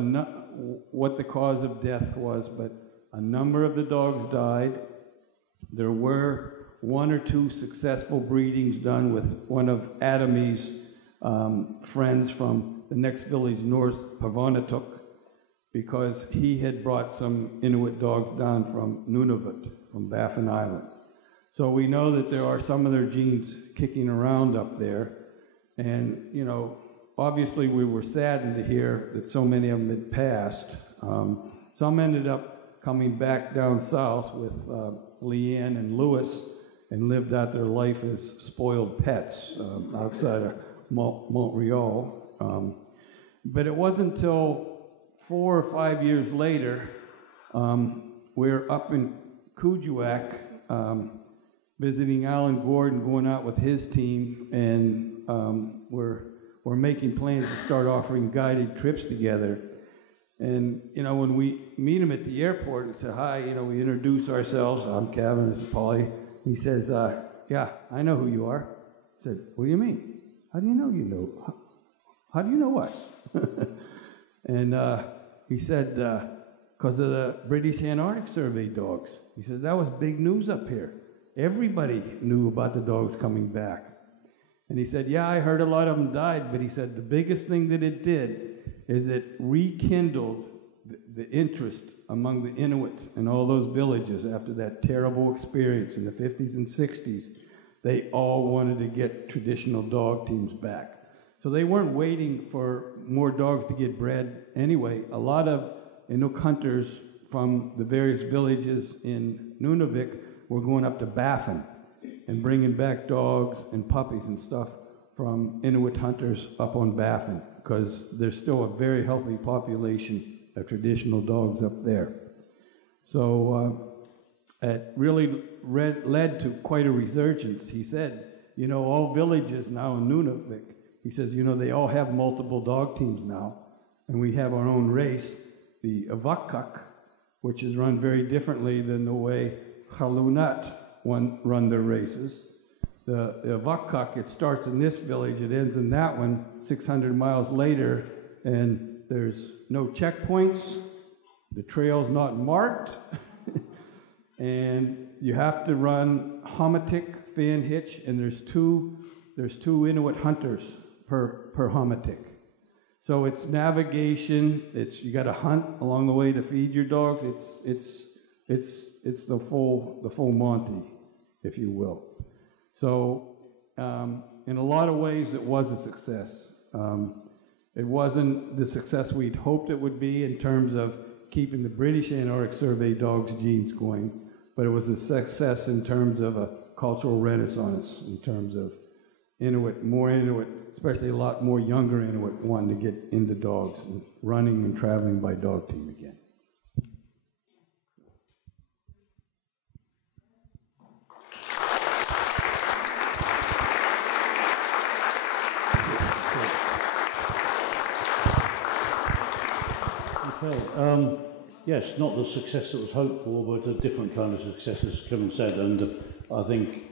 what the cause of death was, but a number of the dogs died. There were 1 or 2 successful breedings done with one of Adamy's friends from the next village north, Mahoosuc, because he had brought some Inuit dogs down from Nunavut, from Baffin Island. So we know that there are some of their genes kicking around up there. And, you know, obviously we were saddened to hear that so many of them had passed. Some ended up coming back down south with Leanne and Lewis and lived out their life as spoiled pets outside of Montreal. But it wasn't until 4 or 5 years later, we're up in Kuujjuaq, visiting Alan Gordon, going out with his team, and we're making plans to start offering guided trips together. And, you know, when we meet him at the airport and say hi, you know, we introduce ourselves. I'm Kevin, this is Polly. He says, yeah, I know who you are. I said, what do you mean? How do you know you know? How do you know us? And he said, because of the British Antarctic Survey dogs. He said, that was big news up here. Everybody knew about the dogs coming back. And he said, yeah, I heard a lot of them died, but he said the biggest thing that it did is it rekindled the interest among the Inuit and all those villages after that terrible experience in the 50s and 60s. They all wanted to get traditional dog teams back. So they weren't waiting for more dogs to get bred anyway. A lot of Inuk hunters from the various villages in Nunavut were going up to Baffin and bringing back dogs and puppies and stuff from Inuit hunters up on Baffin, because there's still a very healthy population of traditional dogs up there. So it really led to quite a resurgence. He said, you know, all villages now in Nunavik, he says, you know, they all have multiple dog teams now, and we have our own race, the Attagutsiak, which is run very differently than the way Halunat run their races. The Aigah, it starts in this village, it ends in that one 600 miles later, and there's no checkpoints, the trail's not marked, and you have to run Mahoosuc, fan hitch, and there's two Inuit hunters per Mahoosuc. So it's navigation, you got to hunt along the way to feed your dogs, it's the full Monty, if you will. So, in a lot of ways, it was a success. It wasn't the success we'd hoped it would be in terms of keeping the British Antarctic Survey dogs' genes going, but it was a success in terms of a cultural renaissance, in terms of more Inuit, especially a lot more younger Inuit wanting to get into dogs and running and traveling by dog team again. Okay. Yes, not the success that was hoped for, but a different kind of success, as Kevin said. And I think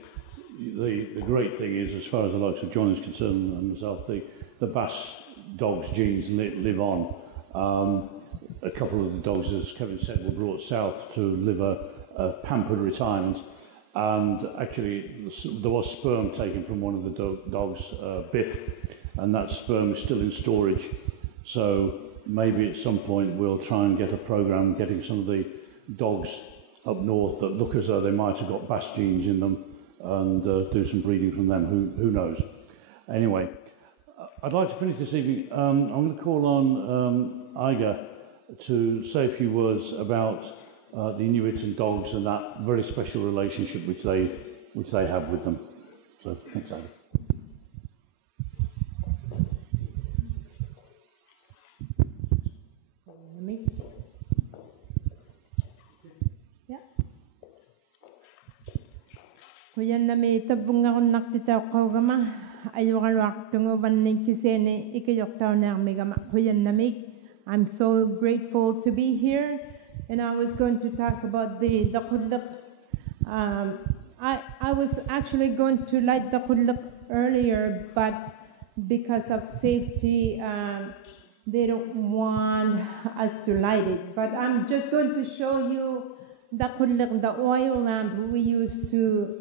the great thing is, as far as the likes of John is concerned and myself, the Bass dogs' genes live on. A couple of the dogs, as Kevin said, were brought south to live a pampered retirement. And actually, there was sperm taken from one of the dogs, Biff, and that sperm is still in storage. So maybe at some point we'll try and get a program getting some of the dogs up north that look as though they might have got Bass genes in them and do some breeding from them, who knows. Anyway, I'd like to finish this evening. I'm going to call on Aigah to say a few words about the Inuit and dogs and that very special relationship which they have with them. So thanks, Aigah. Kuyan na may tabung ako nakita ko gama ayo kalwak tungo banning kisene ikayok taw na may gama kuyan na may. I'm so grateful to be here, and I was going to talk about the kudluk. I was actually going to light the kudluk earlier, but because of safety, they don't want us to light it. But I'm just going to show you the kudluk, the oil lamp we used to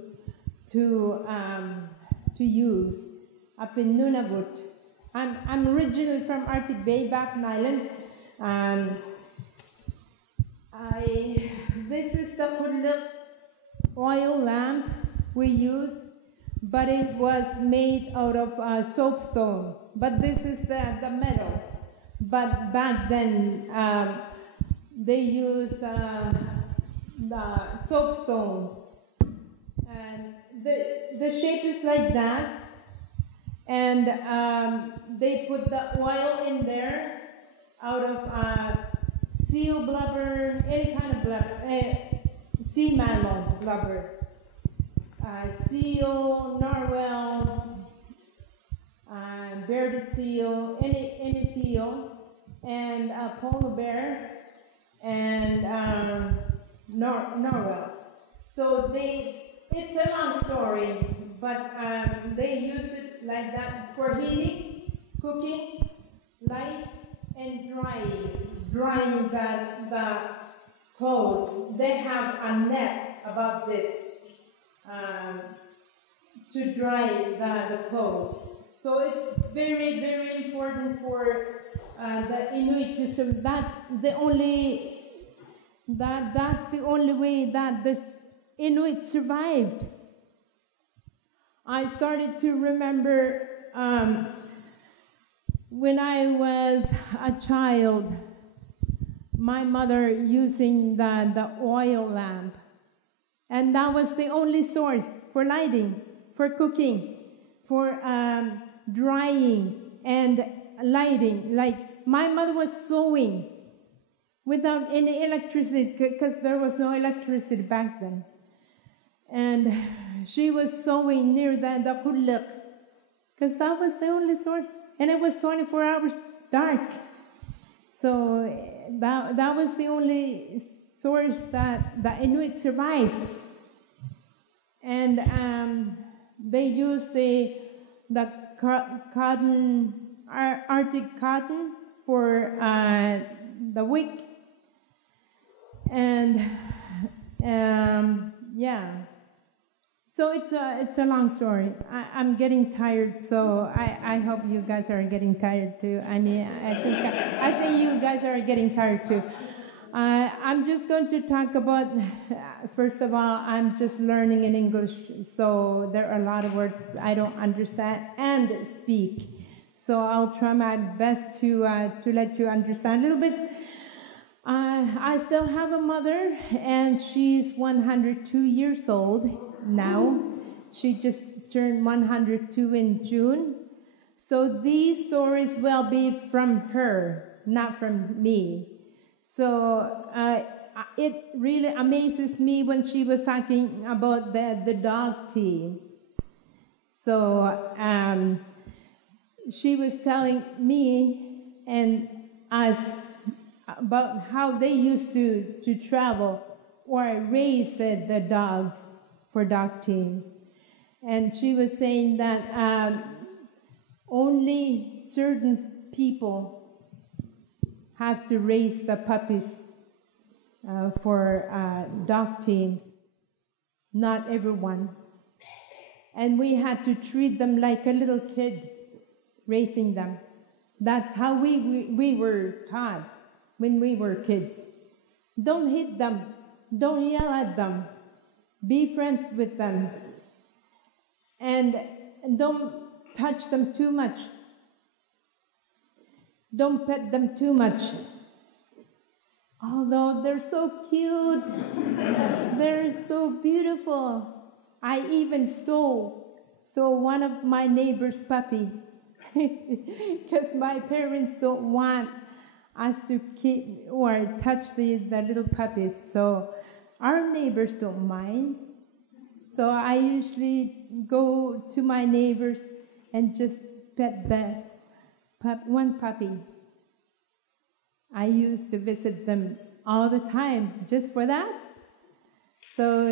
use up in Nunavut. I'm originally from Arctic Bay, Baffin Island, and this is the kudluk oil lamp we used, but it was made out of soapstone. But this is the metal. But back then, they used the soapstone, and the shape is like that. And they put the oil in there out of seal blubber, any kind of blubber, sea mammal blubber, seal, narwhal, bearded seal, any seal, and polar bear, and narwhal. So it's a long story, but they use it like that for heating, cooking, light, and drying the clothes. They have a net about this to dry the clothes. So it's very, very important for the Inuit to survive. That's the only way that this Inuit survived. I started to remember when I was a child, my mother using the oil lamp. And that was the only source for lighting, for cooking, for drying and lighting. Like my mother was sewing without any electricity, because there was no electricity back then. And she was sewing near the Killingbeck, because that was the only source. And it was 24 hours dark. So that was the only source that the Inuit survived. And they used the cotton, Arctic cotton for the wick. And yeah. So it's a long story. I'm getting tired, so I hope you guys are getting tired too. I mean, I think you guys are getting tired too. I'm just going to talk about, first of all, I'm just learning in English, so there are a lot of words I don't understand and speak. So I'll try my best to let you understand a little bit. I still have a mother, and she's 102 years old now. She just turned 102 in June. So these stories will be from her, not from me. So it really amazes me when she was talking about the dog team. So she was telling me and us about how they used to travel or raise the dogs for dog team. And she was saying that only certain people have to raise the puppies for dog teams, not everyone. And we had to treat them like a little kid, raising them. That's how we were taught when we were kids. Don't hit them. Don't yell at them. Be friends with them. And don't touch them too much. Don't pet them too much. Although they're so cute. They're so beautiful. I even stole one of my neighbor's puppy because my parents don't want us to keep or touch the little puppies. So our neighbors don't mind. So I usually go to my neighbors and just pet one puppy. I used to visit them all the time just for that. So,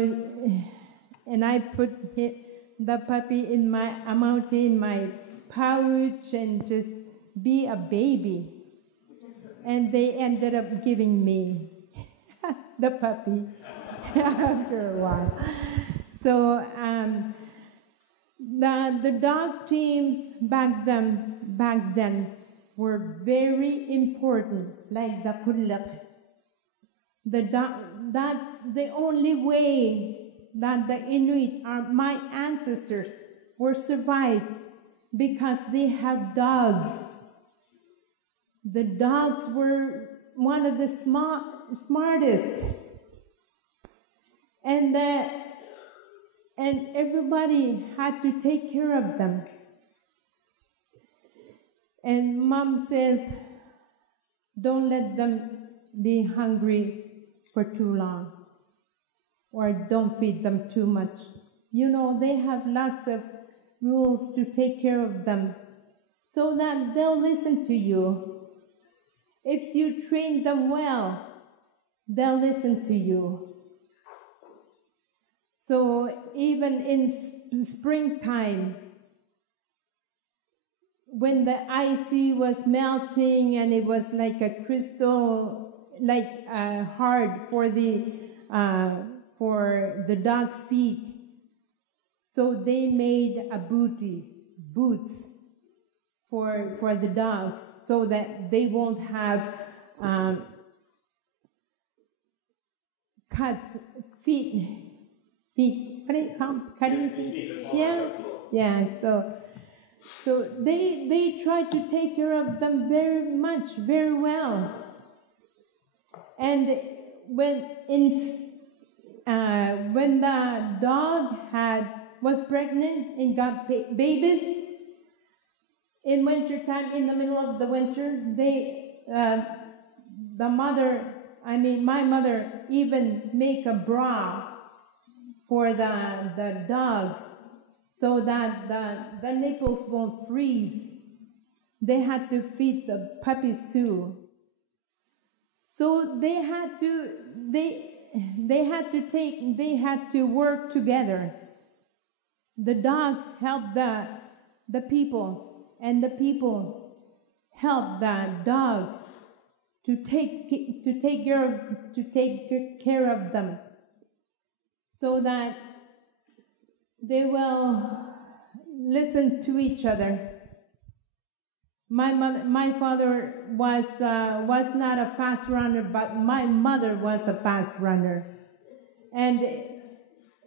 and I put the puppy in my pouch and just be a baby. And they ended up giving me the puppy after a while. So the dog teams back then were very important, like the Killingbeck. That's the only way that the Inuit, my ancestors, were survived, because they have dogs. The dogs were one of the smartest. And everybody had to take care of them. And Mom says, don't let them be hungry for too long, or don't feed them too much. You know, they have lots of rules to take care of them so that they'll listen to you. If you train them well, they'll listen to you. So even in springtime, when the ice was melting and it was like a crystal, like hard for the dog's feet, so they made boots for the dogs, so that they won't have cuts feet. What do you call them? Cutting feet? Yeah. So they tried to take care of them very well. And when the dog was pregnant and got babies in wintertime, in the middle of the winter, the mother my mother even make a bra for the dogs so that the nipples won't freeze. They had to feed the puppies too. So they had to work together. The dogs helped the people, and the people helped the dogs to take care of them, so that they will listen to each other. My father was not a fast runner, but my mother was a fast runner, and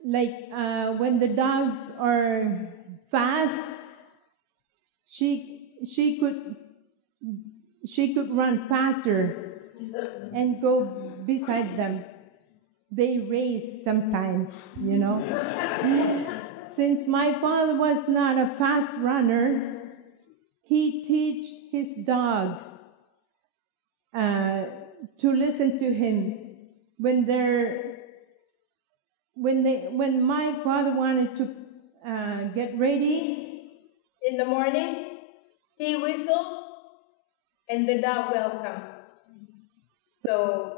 when the dogs are fast, she could run faster and go beside them. They race sometimes, you know. Since my father was not a fast runner, he teach his dogs to listen to him when my father wanted to get ready in the morning. He whistled, and the dog will come. So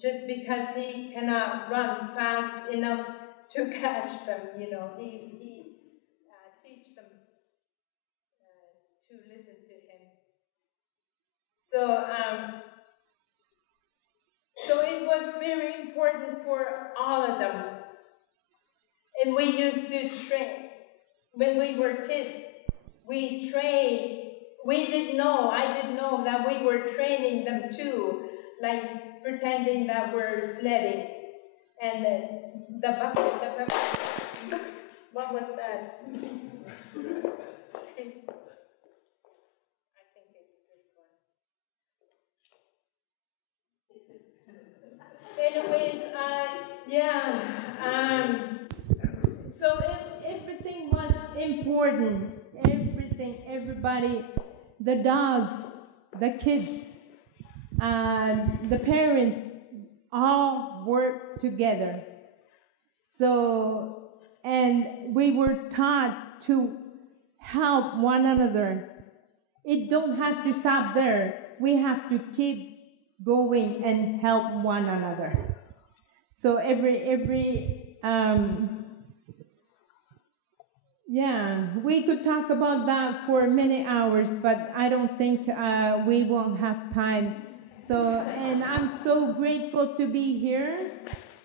just because he cannot run fast enough to catch them, you know, he teach them to listen to him. So it was very important for all of them. And we used to train. When we were kids, we trained. I didn't know that we were training them too, like pretending that we're sledding. And oops, what was that? I think it's this one. Anyways, so everything was important. Everybody, the dogs, the kids, and the parents all worked together. So, and we were taught to help one another. It don't have to stop there. We have to keep going and help one another. So we could talk about that for many hours, but I don't think we won't have time. So, and I'm so grateful to be here,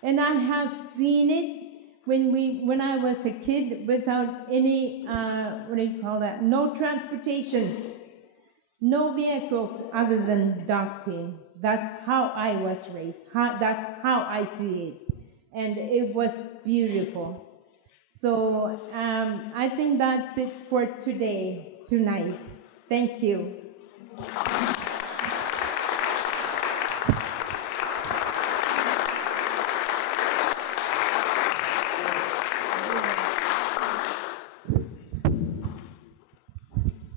and I have seen it when I was a kid without any, no transportation, no vehicles other than dog team. That's how I was raised. That's how I see it, and it was beautiful. So I think that's it for tonight. Thank you.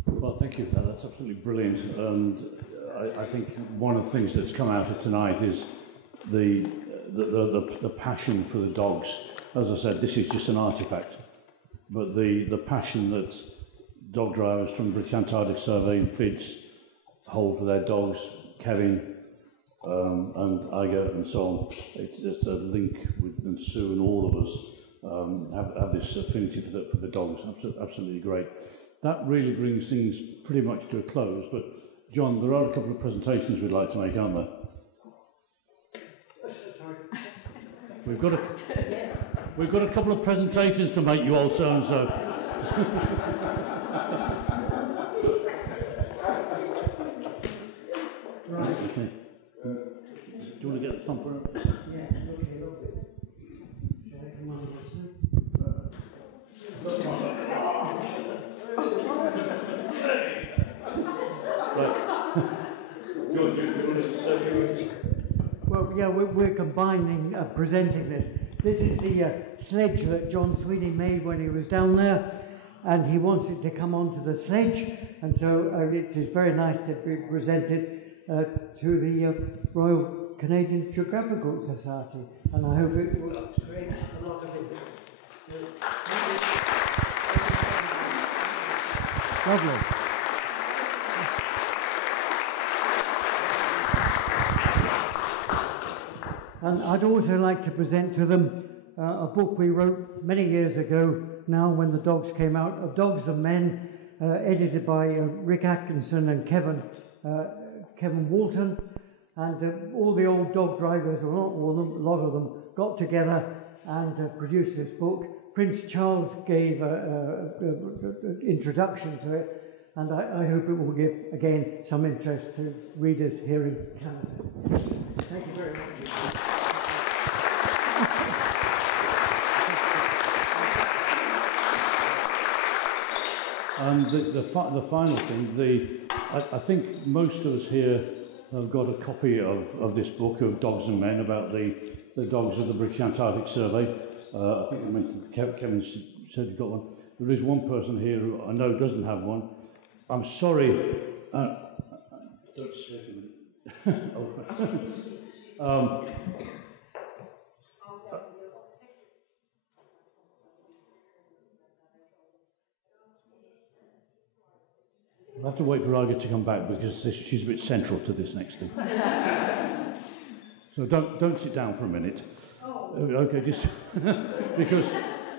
Well, thank you for that. That's absolutely brilliant. And I think one of the things that's come out of tonight is the passion for the dogs. As I said, this is just an artifact, but the passion that dog drivers from British Antarctic Survey and FIDS hold for their dogs, Kevin and Aigah and so on, it's just a link with and Sue and all of us have this affinity for the dogs. Absolutely great. That really brings things pretty much to a close, but John, there are a couple of presentations we'd like to make, aren't there? We've got a couple of presentations to make, you old so-and-so. Right. Okay. Do you want to get the thumper up? Yeah, okay, lovely. Shall I come on this way? Well, yeah, we're combining, presenting this. This is the sledge that John Sweeney made when he was down there, and he wants it to come onto the sledge, and so it is very nice to be presented to the Royal Canadian Geographical Society, and I hope it will create a lot of interest. Lovely. And I'd also like to present to them a book we wrote many years ago now when the dogs came out, of Dogs and Men, edited by Rick Atkinson and Kevin Walton, and all the old dog drivers, or not all of them, a lot of them, got together and produced this book. Prince Charles gave an introduction to it, and I hope it will give, again, some interest to readers here in Canada. Thank you very much. The final thing, I think most of us here have got a copy of this book of Dogs and Men about the dogs of the British Antarctic Survey. I think I mentioned Kevin said he got one. There is one person here who I know doesn't have one. I'm sorry. Don't say to me. I'll have to wait for Aigah to come back because she's a bit central to this next thing. So don't sit down for a minute. Okay, just because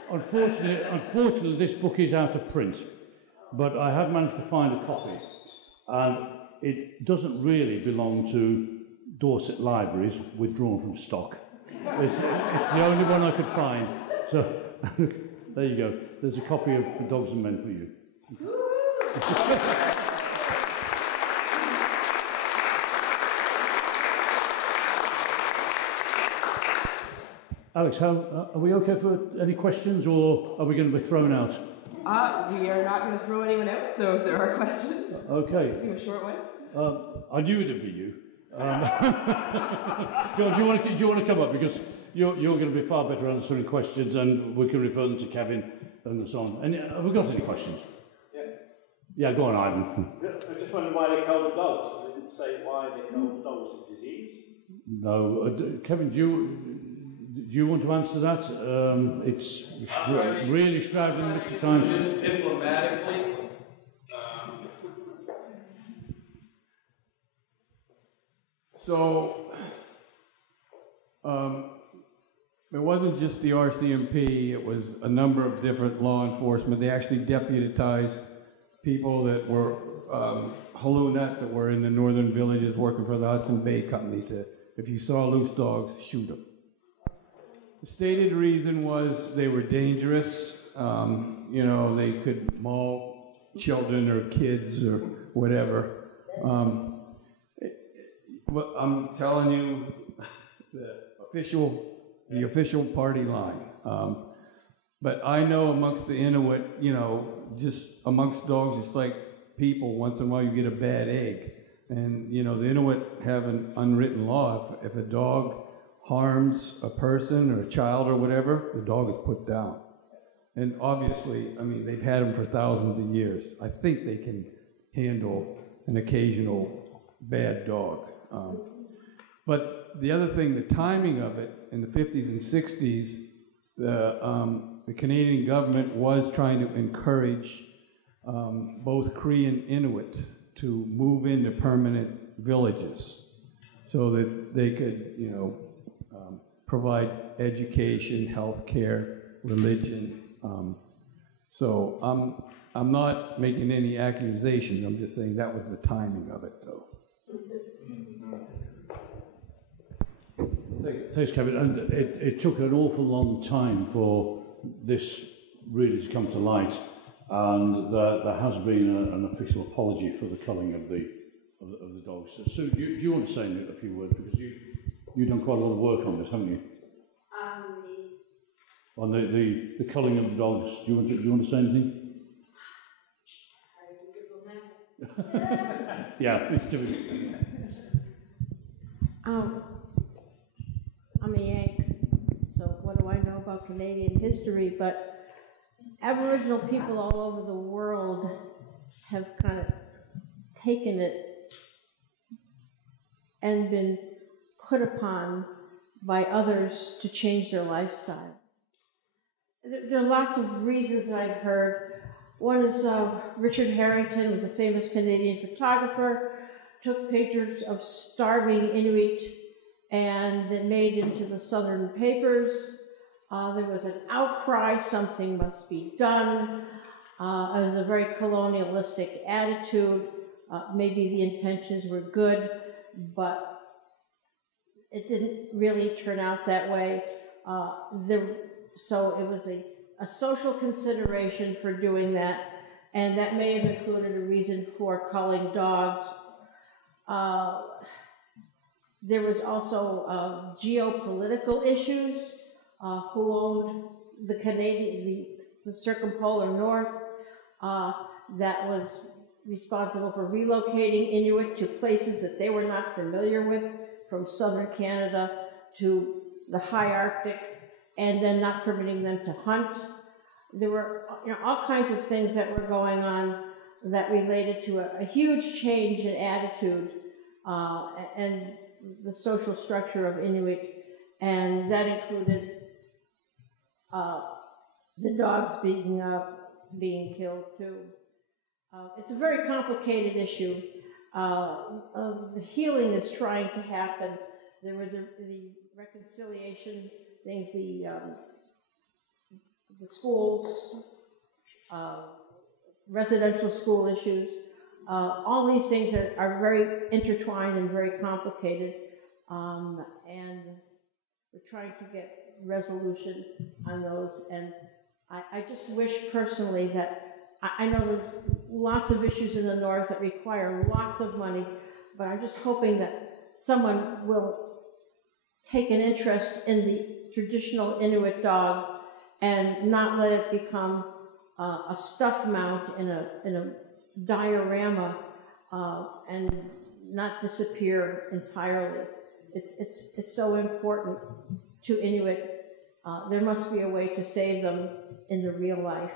unfortunately this book is out of print, but I have managed to find a copy, and it doesn't really belong to Dorset Libraries, withdrawn from stock. It's the only one I could find. So there you go. There's a copy of Dogs and Men for you. Alex, are we okay for any questions, or are we going to be thrown out? We are not going to throw anyone out, so if there are questions, okay. Let's do a short one. I knew it'd be you. Do you want to come up, because you're going to be far better answering questions, and we can refer them to Kevin and so on. Have we got any questions? Yeah, go on, Ivan. I just wondered why they killed the dogs. They didn't say why they killed the dogs. Was it disease? No. Kevin, do you want to answer that? It's really shrouded in mystery times. Just diplomatically. It wasn't just the RCMP, it was a number of different law enforcement. They actually deputized people that were Halunat, that were in the northern villages working for the Hudson Bay Company, to, if you saw loose dogs, shoot them. The stated reason was they were dangerous. You know, they could maul children or kids or whatever. But I'm telling you, the official party line. But I know amongst the Inuit, you know, just amongst dogs, it's like people, once in a while you get a bad egg. And, you know, the Inuit have an unwritten law. If a dog harms a person or a child or whatever, the dog is put down. And obviously, I mean, they've had them for thousands of years. I think they can handle an occasional bad dog. But the other thing, the timing of it, in the 50s and 60s, the Canadian government was trying to encourage both Cree and Inuit to move into permanent villages so that they could, you know, provide education, health care, religion. So I'm not making any accusations. I'm just saying that was the timing of it, though. Thanks, Kevin. And it took an awful long time for this really to come to light, and there has been an official apology for the culling of the dogs. So, Sue, do you want to say a few words, because you've done quite a lot of work on this, haven't you? On the culling of the dogs. Do you want to say anything? Yeah, please give it. I'm a Yank, so what do I know about Canadian history? But Aboriginal people all over the world have kind of taken it and been put upon by others to change their lifestyle. There are lots of reasons I've heard. One is Richard Harrington was a famous Canadian photographer, took pictures of starving Inuit and it made into the Southern papers. There was an outcry, something must be done. It was a very colonialistic attitude. Maybe the intentions were good, but it didn't really turn out that way. So it was a social consideration for doing that, and that may have included a reason for culling dogs. There was also geopolitical issues. Who owned the circumpolar north? That was responsible for relocating Inuit to places that they were not familiar with, from southern Canada to the high Arctic, and then not permitting them to hunt. There were all kinds of things that were going on that related to a huge change in attitude and the social structure of Inuit, and that included the dogs being killed too. It's a very complicated issue. The healing is trying to happen. There was the reconciliation things, the schools, residential school issues. All these things are very intertwined and very complicated, and we're trying to get resolution on those. And I just wish personally that, I know there's lots of issues in the north that require lots of money, but I'm just hoping that someone will take an interest in the traditional Inuit dog and not let it become a stuff mount in a diorama and not disappear entirely. It's so important to Inuit. There must be a way to save them in the real life.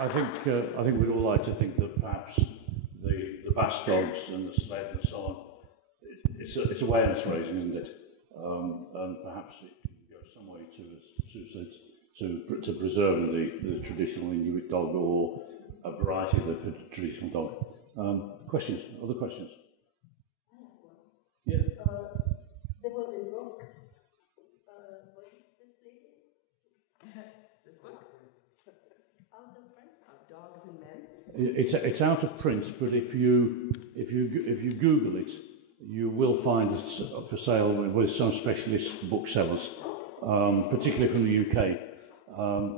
I think we'd all like to think that perhaps the bass dogs and the sled and so on, it's awareness raising, isn't it? And perhaps it can go some way to, as Sue said, to preserve the traditional Inuit dog or a variety of the traditional dog. Questions? Other questions? Yeah. There was a book. Was it Slater? This book? Out of print? Of Dogs and Men? It's out of print, but if you Google it, you will find it for sale with some specialist booksellers, particularly from the UK.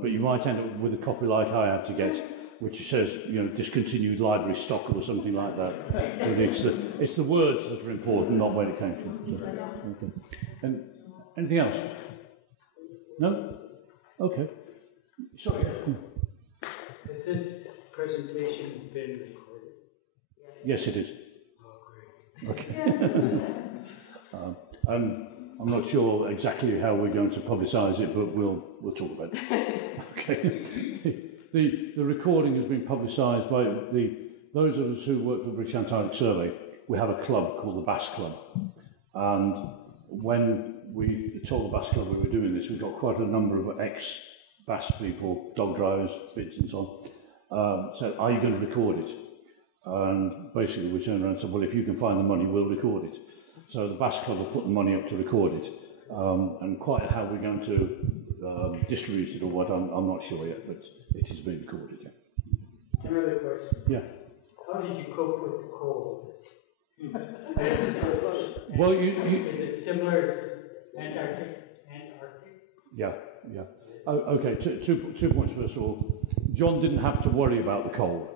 But you might end up with a copy like I had to get, which says, discontinued library stock or something like that. But it's the words that are important, not where it came from. So, okay. And anything else? No? Okay. Sorry. Has this presentation been recorded? Yes, it is. Oh, great. Okay. I'm not sure exactly how we're going to publicise it, but we'll talk about it. Okay. The recording has been publicised by those of us who work for the British Antarctic Survey. We have a club called the Bass Club, and when we told the Bass Club we were doing this, we got quite a number of ex-Bass people, dog drivers, Fitz and so on, said, "Are you going to record it?" And basically we turned around and said, "Well, if you can find the money, we'll record it." So the Bass Club will put the money up to record it, and quite how we're going to distribute it or what, I'm not sure yet, but it is being recorded, yeah. Another question. Yeah. How did you cope with the cold? Well, is it similar to Antarctic? Yeah. Okay, two points first of all. John didn't have to worry about the cold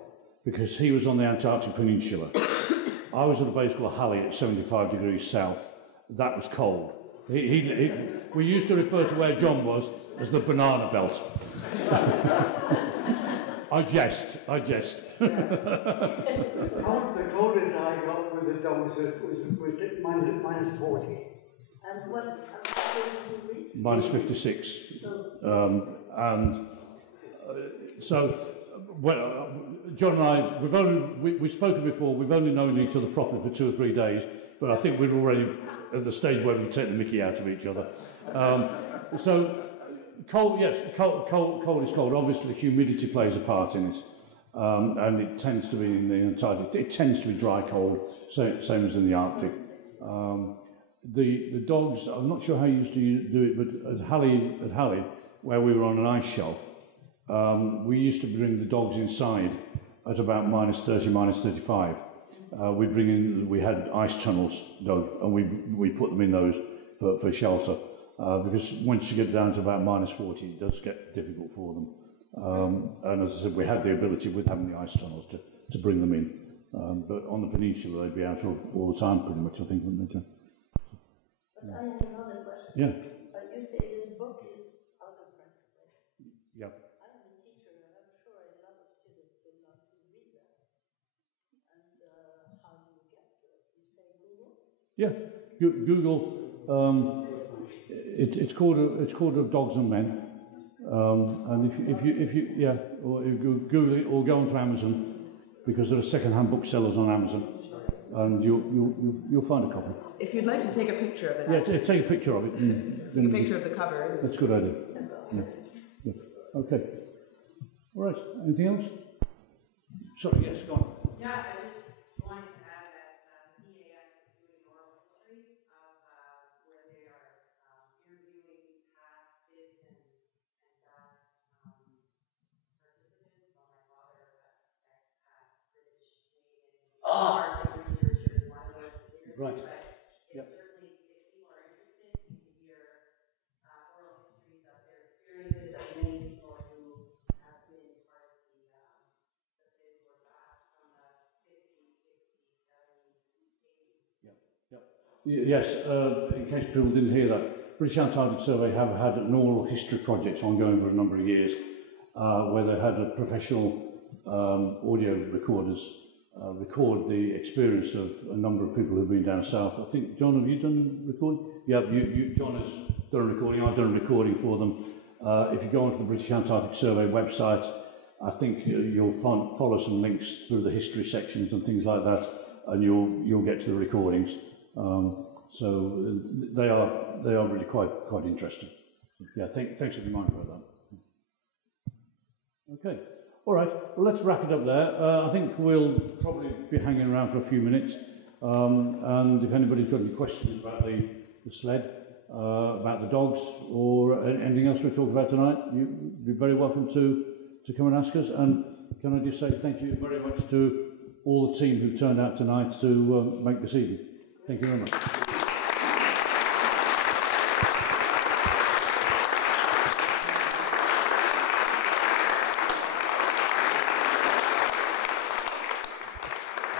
because he was on the Antarctic Peninsula. I was at a base called Halley at 75 degrees south. That was cold. We used to refer to where John was as the banana belt. I jest. The coldest I got with the dogs was at minus 40. And what did you reach? Minus 56. So Well, John and I, we've spoken before, we've only known each other properly for 2 or 3 days, but I think we're already at the stage where we can take the mickey out of each other. So, cold, yes, cold is cold. Obviously, humidity plays a part in it, and it tends to be in the Antarctic. It tends to be dry cold, same as in the Arctic. The dogs, I'm not sure how you used to do it, but at Halley, where we were on an ice shelf, we used to bring the dogs inside at about -30, -35. We had ice tunnels dug, and we put them in those for shelter, because once you get down to about -40, it does get difficult for them. And as I said, we had the ability with having the ice tunnels to bring them in. But on the peninsula, they'd be out all the time, pretty much, I think, wouldn't they? But I have another question. Yeah. You say this book is out of print. Yeah. I am a teacher, and I'm sure a lot of students would love to read that. And how do you get to it? You say Google? Yeah, Google. It's called Of Dogs and Men. And if you or you Google it or go onto Amazon, because there are second-hand booksellers on Amazon, and you'll find a copy. If you'd like to take a picture of it. Yeah, take a picture of it. Take a picture of the cover. That's a good idea. Yeah. Okay. All right. Anything else? Sorry, yes, go on. Yeah, I just wanted to add that PAS is doing oral history of where they are interviewing past bids and dogs participants. So my father, expat British Canadian Arctic researcher, is one of those who's interviewed. Right. But certainly, if people are interested, you can hear oral histories of their experiences of many people who have been part of the bids or past from the 50s, 60s, 70s, 80s. Yes, in case people didn't hear that, British Antarctic Survey have had an oral history project ongoing for a number of years, where they had a professional audio recorders record the experience of a number of people who've been down south. I think, John, have you done a recording? Yeah, John has done a recording. I've done a recording for them. If you go onto the British Antarctic Survey website, I think you'll follow some links through the history sections and things like that, and you'll get to the recordings. So they are really quite interesting. Yeah, thanks for reminding me about that. Okay. All right, well, let's wrap it up there. I think we'll probably be hanging around for a few minutes. And if anybody's got any questions about the sled, about the dogs, or anything else we talked about tonight, you'd be very welcome to come and ask us. And can I just say thank you very much to all the team who've turned out tonight to make this evening. Thank you very much.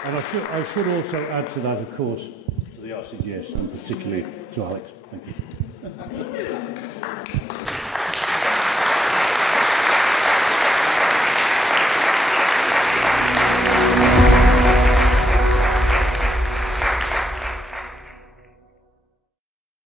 And I should also add to that, of course, to the RCGS and particularly to Alex. Thank you.